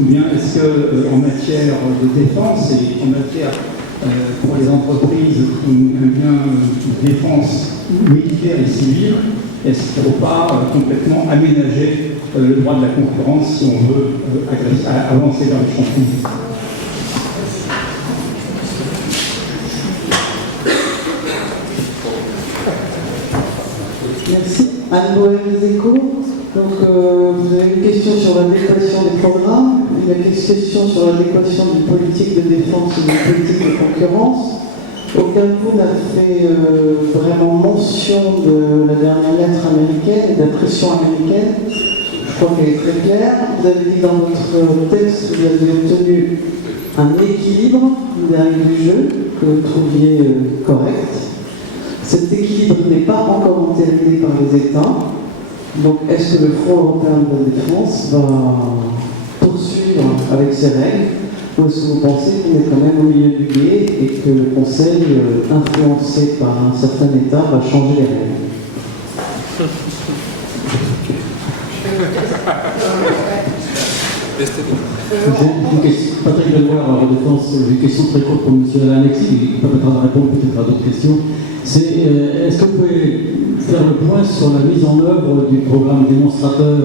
Ou bien est-ce qu'en matière de défense et en matière pour les entreprises qui ont un bien de défense militaire et civile, est-ce qu'il ne faut pas complètement aménager le droit de la concurrence si on veut avancer vers les champions? Merci. Anne Bohème des Échos. Donc, vous avez une question sur l'adéquation des programmes, une question sur l'adéquation d'une politique de défense et d'une politique de concurrence. Aucun de vous n'a fait vraiment mention de la dernière lettre américaine et de la pression américaine. Je crois qu'elle est très claire. Vous avez dit dans votre texte que vous avez obtenu un équilibre des règles du jeu que vous trouviez correct. Cet équilibre n'est pas encore entériné par les États. Donc, est-ce que le Front européen de la défense va poursuivre avec ses règles, ou est-ce que vous pensez qu'on est quand même au milieu du gué et que le Conseil, influencé par un certain État, va changer les règles? Patrick Deloire, Défense, j'ai une question très courte pour M. Alexis, qui permettra de répondre peut-être à d'autres questions. Est-ce que vous pouvez faire le point sur la mise en œuvre du programme démonstrateur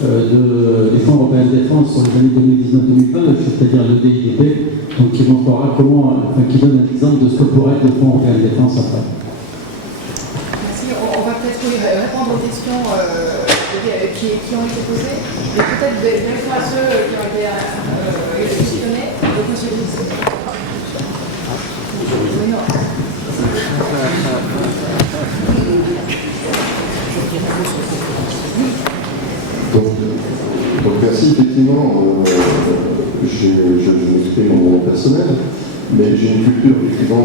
des Fonds européens de défense sur les années 2019-2020, c'est-à-dire le DIDP, donc qui montrera qui donne un exemple de ce que pourrait être le Fonds européen de défense après. Merci. On va peut-être répondre aux questions qui ont été posées, et peut-être des fois à ceux qui ont été questionnés. Donc, M. Brisset. Mais non. Donc merci, effectivement, je m'exprime en nom personnel, mais j'ai une culture effectivement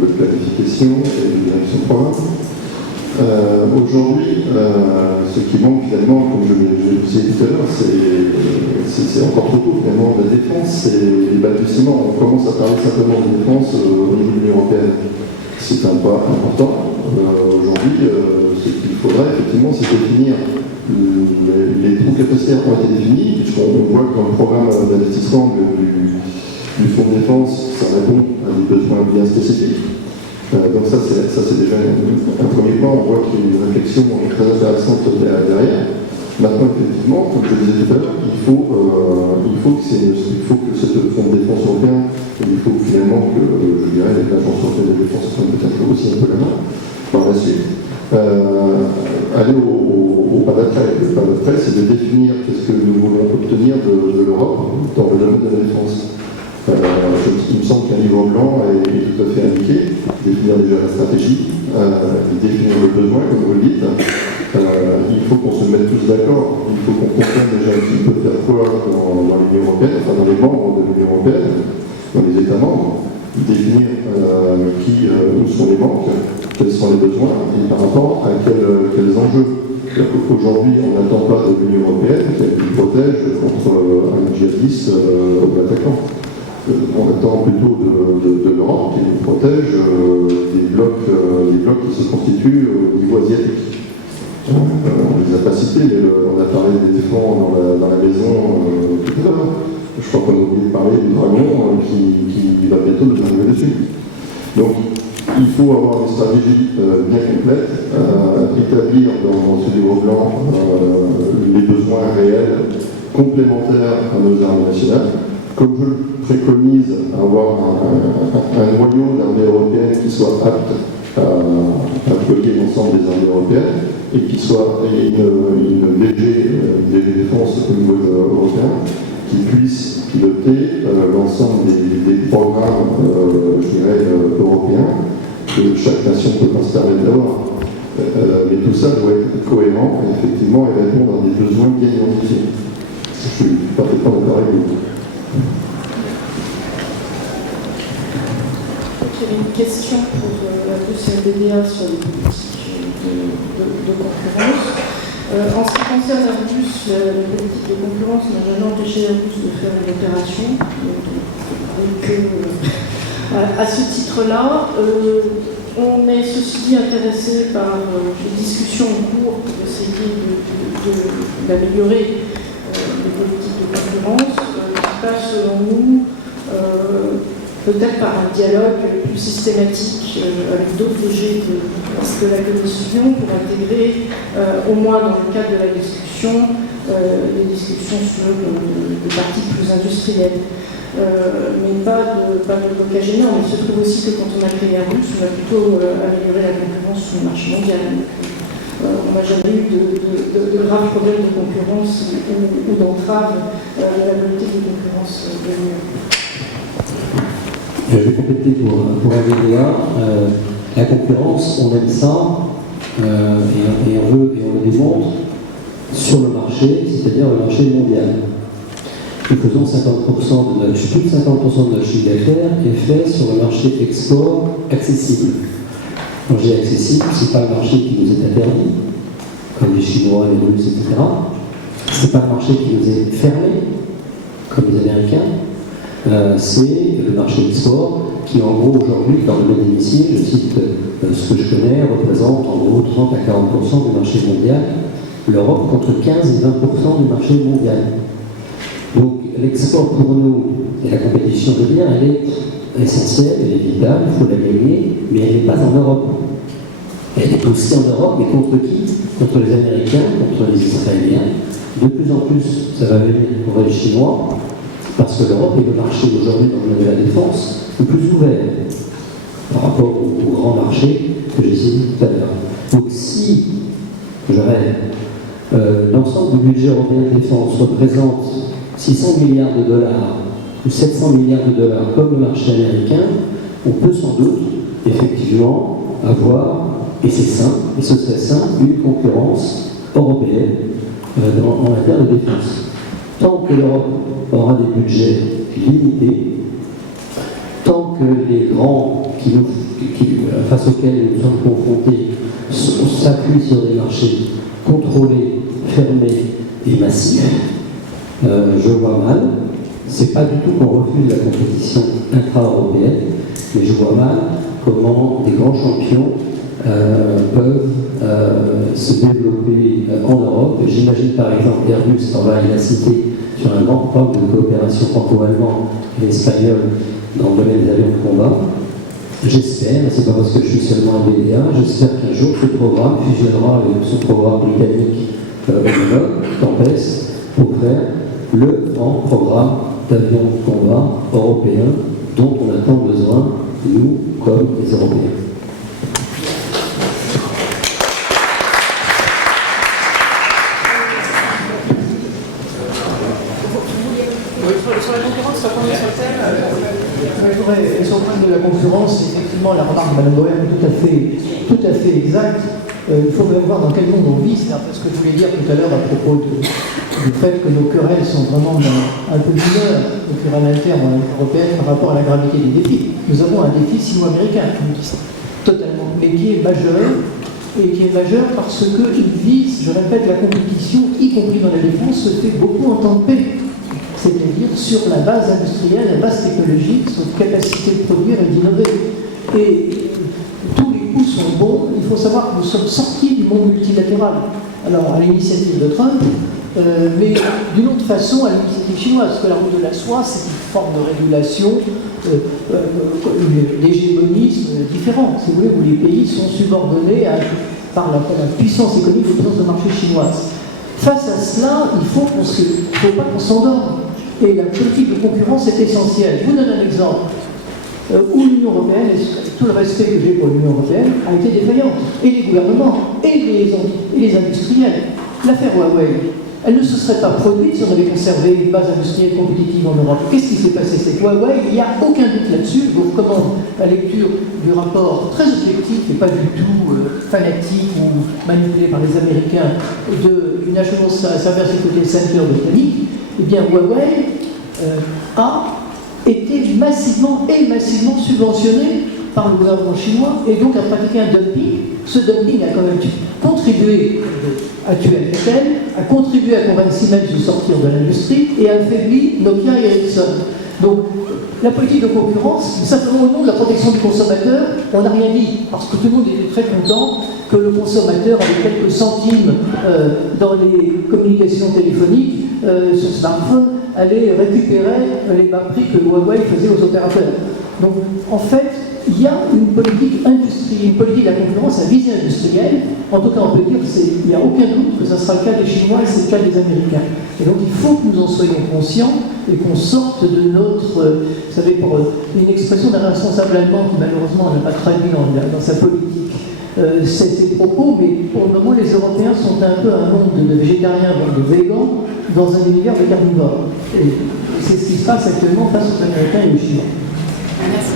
de planification et de direction de programme. Aujourd'hui, ce qui manque finalement, comme je le disais tout à l'heure, c'est encore trop tôt finalement de la défense, c'est les balbutiements. On commence à parler simplement de défense au niveau de l'Union européenne. C'est un pas important. Aujourd'hui, ce qu'il faudrait effectivement, c'est définir les trous capacitaires ont été définis, puisqu'on voit que dans le programme d'investissement du Fonds de défense, ça répond à des besoins bien spécifiques. Donc ça c'est déjà un premier point. On voit qu'il y a une réflexion très intéressante derrière. Maintenant, effectivement, comme je le disais tout à l'heure, il faut que ce fonds de défense européen, il faut finalement que, je dirais, l'agence européenne de défense prenne peut-être aussi un peu la main par la suite. Aller au pas d'après. Le pas d'après, c'est de définir qu'est-ce que nous voulons obtenir de l'Europe dans le domaine de la défense. Il me semble qu'un livre blanc est tout à fait indiqué, définir déjà la stratégie, définir le besoin, comme vous le dites. Il faut qu'on se mette tous d'accord, il faut qu'on comprenne déjà qui peut faire quoi dans l'Union européenne, enfin dans les membres de l'Union européenne, dans les États membres, définir où sont les manques, quels sont les besoins et par rapport à quels enjeux. Aujourd'hui, on n'attend pas de l'Union européenne qu'elle protège contre un djihadiste ou l'attaquant. On attend plutôt de l'Europe qui nous protège des blocs qui se constituent au niveau asiatique. On ne les a pas cités, mais on a parlé des éléphants dans la maison tout à l'heure. Je crois qu'on a oublié de parler du dragon qui va bientôt nous arriver dessus. Donc, il faut avoir une stratégie bien complète, établir dans ce livre blanc les besoins réels complémentaires à nos armées nationales. Comme je le préconise, avoir un noyau d'armées européennes qui soit apte à bloquer l'ensemble des armées européennes et qui soit une léger défense au niveau européen qui puisse piloter l'ensemble des programmes je dirais, européens que chaque nation peut pas se permettre d'avoir. Mais tout ça doit être cohérent et effectivement et répondre à des besoins bien identifiés. Je suis parfaitement d'accord avec vous. J'avais une question pour la BDA sur les politiques de concurrence. En ce qui concerne Airbus, les politiques de concurrence n'ont jamais empêché Airbus de faire une opération. À ce titre-là, on est ceci dit intéressé par les discussions en cours pour essayer d'améliorer les politiques de concurrence, qui passent selon nous peut-être par un dialogue plus systématique avec d'autres DG que la Commission pour intégrer, au moins dans le cadre de la discussion, les discussions sur des parties plus industrielles. Mais pas de blocage énorme. Il se trouve aussi que quand on a créé Airbus, on a plutôt amélioré la concurrence sur le marché mondial. On n'a jamais eu de graves problèmes de concurrence ou d'entrave à la politique de concurrence de l'Union. Je vais compléter pour AVDA. La concurrence, on aime ça et on le démontre sur le marché, c'est-à-dire le marché mondial. Nous faisons plus de 50% de notre chiffre d'affaires est fait sur le marché export accessible. Quand j'ai accessible, ce n'est pas le marché qui nous est interdit, comme les Chinois, les Russes, etc. Ce n'est pas le marché qui nous est fermé, comme les Américains. C'est le marché export qui, en gros, aujourd'hui, dans le domaine des missiles, je cite ce que je connais, représente en gros 30 à 40% du marché mondial. L'Europe contre 15 et 20% du marché mondial. Donc l'export pour nous et la compétition de biens, elle est essentielle, elle est vitale, il faut la gagner, mais elle n'est pas en Europe. Elle est aussi en Europe, mais contre qui? Contre les Américains, contre les Israéliens. De plus en plus, ça va venir contre les Chinois, parce que l'Europe est le marché aujourd'hui dans le domaine de la défense le plus ouvert par rapport au grand marché que j'ai cité tout à l'heure. Donc si, je rêve, l'ensemble du budget européen de défense représente 600 milliards de dollars ou 700 milliards de dollars comme le marché américain, on peut sans doute effectivement avoir, et c'est sain, et ce serait sain, une concurrence européenne en matière de défense. Tant que l'Europe aura des budgets limités, tant que les grands face auxquels nous sommes confrontés s'appuient sur des marchés contrôlés, fermés et massifs, je vois mal. C'est pas du tout qu'on refuse la compétition intra-européenne, mais je vois mal comment des grands champions peuvent se développer en Europe. J'imagine par exemple Airbus, il a cité sur un grand programme de coopération franco-allemande et espagnole dans le domaine des avions de combat. J'espère, c'est pas parce que je suis seulement un BDA, j'espère qu'un jour ce programme fusionnera avec son programme britannique homologue, Tempest, pour faire le grand programme d'avions de combat européen dont on a tant besoin, nous, comme les Européens. Sur la concurrence, sur le thème, sur le point de la concurrence, effectivement, la remarque de Mme Boer est tout à fait exacte. Il faut même voir dans quel monde on vit. C'est un peu ce que je voulais dire tout à l'heure à propos du fait que nos querelles sont vraiment un peu mineures, nos querelles internes européennes par rapport à la gravité du défi. Nous avons un défi sino-américain, totalement, mais qui est majeur, et qui est majeur parce qu'il vise, je répète, la compétition, y compris dans la défense, se fait beaucoup en temps de paix. C'est-à-dire sur la base industrielle, la base technologique, sur la capacité de produire et d'innover. Et tous les coups sont bons. Il faut savoir que nous sommes sortis du monde multilatéral. Alors, à l'initiative de Trump, mais d'une autre façon à l'initiative chinoise, parce que la route de la soie, c'est une forme de régulation, d'hégémonisme différent, si vous voulez, où les pays sont subordonnés par la puissance économique, la puissance de marché chinoise. Face à cela, il ne faut pas qu'on s'endorme. Et la politique de concurrence est essentielle. Je vous donne un exemple où l'Union européenne, et tout le respect que j'ai pour l'Union européenne, a été défaillante. Et les gouvernements, et les industriels. L'affaire Huawei, elle ne se serait pas produite si on avait conservé une base industrielle compétitive en Europe. Qu'est-ce qui s'est passé? C'est que Huawei, il n'y a aucun doute là-dessus. Je vous recommande la lecture du rapport très objectif et pas du tout fanatique ou manipulé par les Américains du National Cybersecurity Center britannique. Eh bien, Huawei a été massivement subventionné par le gouvernement chinois et donc a pratiqué un dumping. Ce dumping a quand même contribué à tuer Alcatel, a contribué à convaincre Siemens de sortir de l'industrie et a affaibli Nokia et Ericsson. Donc, la politique de concurrence, simplement au nom de la protection du consommateur, on n'a rien dit, parce que tout le monde était très content que le consommateur, avec quelques centimes dans les communications téléphoniques, sur smartphone, allait récupérer les bas prix que Huawei faisait aux opérateurs. Donc, en fait, il y a une politique industrielle, une politique de la concurrence à visée industrielle. En tout cas, on peut dire qu'il n'y a aucun doute que ce sera le cas des Chinois et c'est le cas des Américains. Et donc, il faut que nous en soyons conscients et qu'on sorte de notre, vous savez, pour une expression d'un responsable allemand qui malheureusement n'a pas traduit dans sa politique ces propos, mais pour le moment, les Européens sont un peu un monde de végétariens, de végans, dans un univers de carnivores. Et c'est ce qui se passe actuellement face aux Américains et aux Chinois. Merci.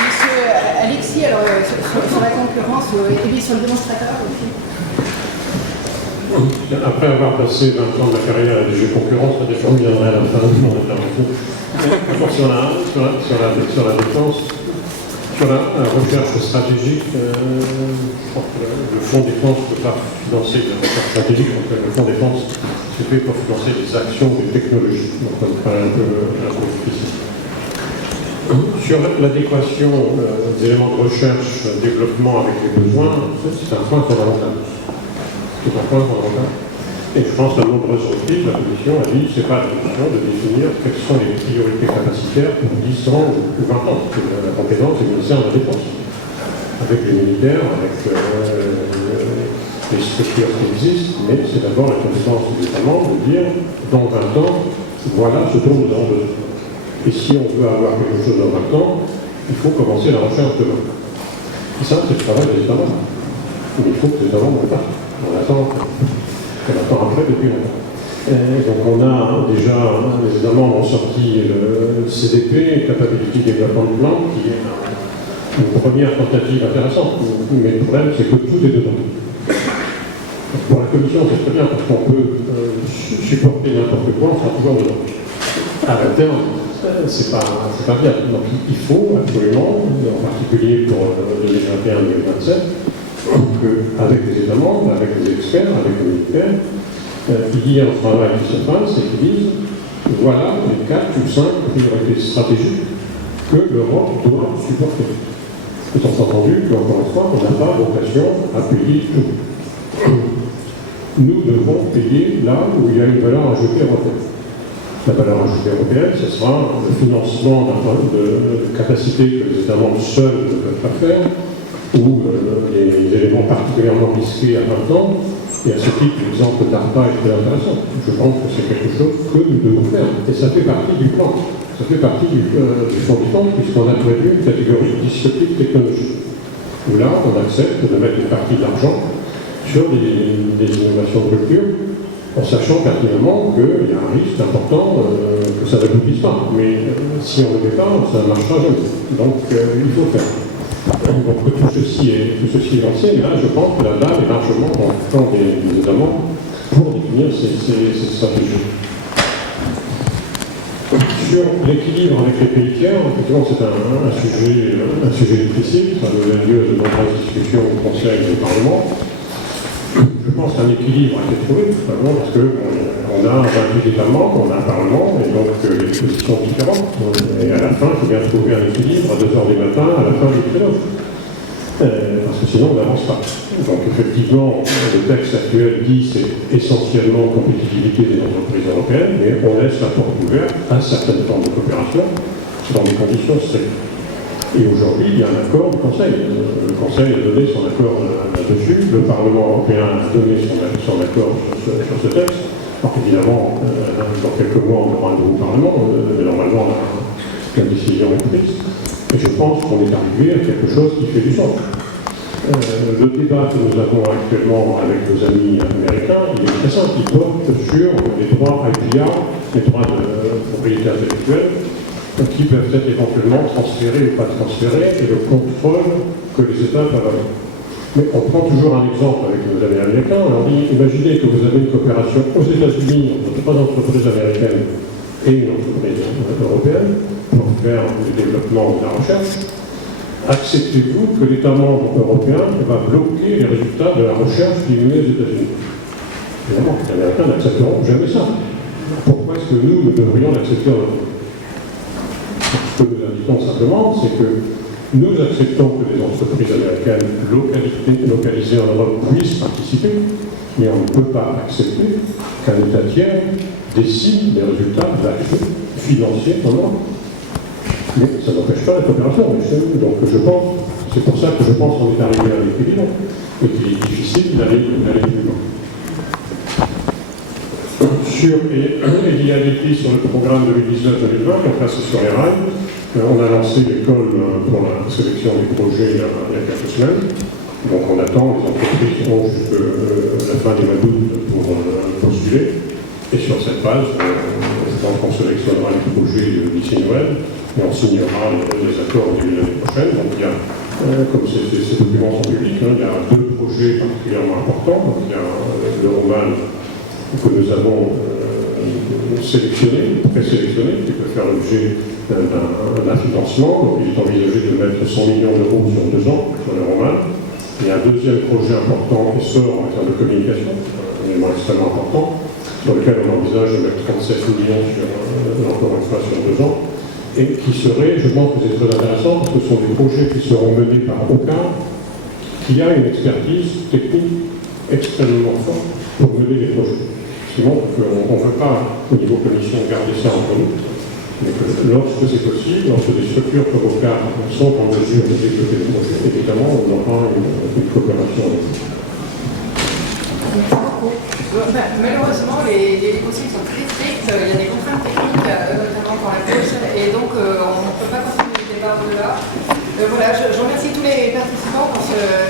Monsieur Alexis, alors sur la concurrence, et puis sur le démonstrateur aussi. Après avoir passé 20 ans de ma carrière à DG Concurrence, ça viendrait à la fin de mon intervention. Sur la défense, sur la recherche stratégique, je crois que le fonds défense ne peut pas financer de la recherche stratégique, donc le fonds défense c'est fait pour financer des actions, des technologies. Donc ça me paraît un peu difficile. Sur l'adéquation des éléments de recherche, développement avec les besoins, c'est un point fondamental. C'est un point fondamental. Et je pense qu'à nombreuses reprises, la Commission a dit que ce n'est pas la question de définir quelles sont les priorités capacitaires pour 10 ans ou 20 ans. Parce que la compétence est le ministère de la Défense. Avec les militaires, avec les structures qui existent, mais c'est d'abord la compétence du Parlement de dire dans 20 ans, voilà ce dont nous avons besoin. Et si on veut avoir quelque chose dans 20 ans, il faut commencer la recherche demain. Et ça, c'est le travail des États membres. Mais il faut que les États membres le fassent. On attend après depuis longtemps. Donc on a déjà, les États membres ont sorti le CDP, Capability Development Plan, qui est une première tentative intéressante, mais le problème c'est que tout est dedans. Pour la commission, c'est très bien parce qu'on peut supporter n'importe quoi, on sera toujours dedans. À l'interne, c'est pas bien. Donc il faut absolument, en particulier pour 2021-2027, qu'avec les États membres, avec les experts, avec les militaires, il y ait un travail qui se fasse et qui dise voilà les 4 ou 5 priorités stratégiques que l'Europe doit supporter. Étant entendu qu'encore une fois, on n'a pas vocation à payer tout. Nous devons payer là où il y a une valeur ajoutée européenne. La valeur ajoutée européenne, ce sera le financement de capacités que les États membres seuls ne peuvent pas faire, ou les éléments particulièrement risqués à 20 ans. Et à ce titre, l'exemple d'ARPA est très intéressant. Je pense que c'est quelque chose que nous devons faire. Et ça fait partie du plan. Ça fait partie du fonds du temps, puisqu'on a prévu une catégorie disruptive technologique. Où là, on accepte de mettre une partie d'argent sur des innovations de rupture, en sachant pertinemment qu'il y a un risque important que ça n'aboutisse pas. Mais si on ne le fait pas, ça ne marchera jamais. Donc il faut faire. Donc tout ceci est lancé, mais là je pense que la balle est largement dans le camp des États membres pour définir ces stratégies. Sur l'équilibre avec les pays tiers, effectivement c'est un sujet difficile, ça a donné lieu à de nombreuses discussions au Conseil et au Parlement. Je pense qu'un équilibre a été trouvé, tout simplement parce qu'on a 28 États membres, on a un Parlement, et donc les positions différentes. Et à la fin, il faut bien trouver un équilibre à 2 heures du matin, à la fin du créneau. Parce que sinon, on n'avance pas. Donc effectivement, le texte actuel dit c'est essentiellement compétitivité des entreprises européennes, mais on laisse la porte ouverte à certaines formes de coopération dans des conditions strictes. Et aujourd'hui, il y a un accord du Conseil. Le Conseil a donné son accord là-dessus. Le Parlement européen a donné son accord sur ce texte. Alors évidemment, dans quelques mois, on aura un nouveau Parlement, mais normalement, la décision est prise. Et je pense qu'on est arrivé à quelque chose qui fait du sens. Le débat que nous avons actuellement avec nos amis américains, il est très simple. Il porte sur les droits IPR, les droits de propriété intellectuelle, qui peuvent être éventuellement transférés ou pas transférés, et le contrôle que les États peuvent avoir. Mais on prend toujours un exemple avec nos amis américains, on leur dit, imaginez que vous avez une coopération aux États-Unis entre 3 entreprises américaines et une entreprise européenne pour faire du développement de la recherche. Acceptez-vous que l'État membre européen va bloquer les résultats de la recherche qui est menée aux États-Unis? Évidemment, les Américains n'accepteront jamais ça. Pourquoi est-ce que nous devrions l'accepter en Europe? Ce que nous indiquons simplement, c'est que nous acceptons que les entreprises américaines localisées en Europe puissent participer, mais on ne peut pas accepter qu'un État tiers décide des résultats d'actions financiers en Europe. Mais ça n'empêche pas la coopération. Donc c'est pour ça que je pense qu'on est arrivé à l'équilibre, et qu'il est difficile d'aller plus loin. Il y a des prix sur le programme 2019-2020, donc là c'est sur les rails. On a lancé l'école pour la sélection des projets il y a quelques semaines. Donc on attend, les entreprises ont jusqu'à la fin du mois d'août pour postuler. Et sur cette base, on sélectionnera les projets d'ici Noël et on signera les accords au début de l'année prochaine. Donc il y a, comme ces documents sont publics, il y a 2 projets particulièrement importants. Donc il y a le roman que nous avons présélectionné, qui peut faire l'objet d'un financement. Donc il est envisagé de mettre 100 millions d'euros sur 2 ans sur le roman. Il y a un deuxième projet important qui sort en matière de communication, un élément extrêmement important, sur lequel on envisage de mettre 37 millions encore une fois sur 2 ans, et qui serait, je pense que c'est très intéressant, parce que ce sont des projets qui seront menés par OCCAR, qui a une expertise technique extrêmement forte pour mener les projets. Sinon, on ne veut pas, au niveau commission, garder ça entre nous, mais que lorsque c'est possible, lorsque des structures comme OCCAR sont en mesure de développer des projets, évidemment, on aura une coopération avec eux. Malheureusement, les consignes sont très strictes, il y a des contraintes techniques, notamment pour la pause, et donc on ne peut pas continuer le débat au-delà. Voilà, je remercie tous les participants pour ce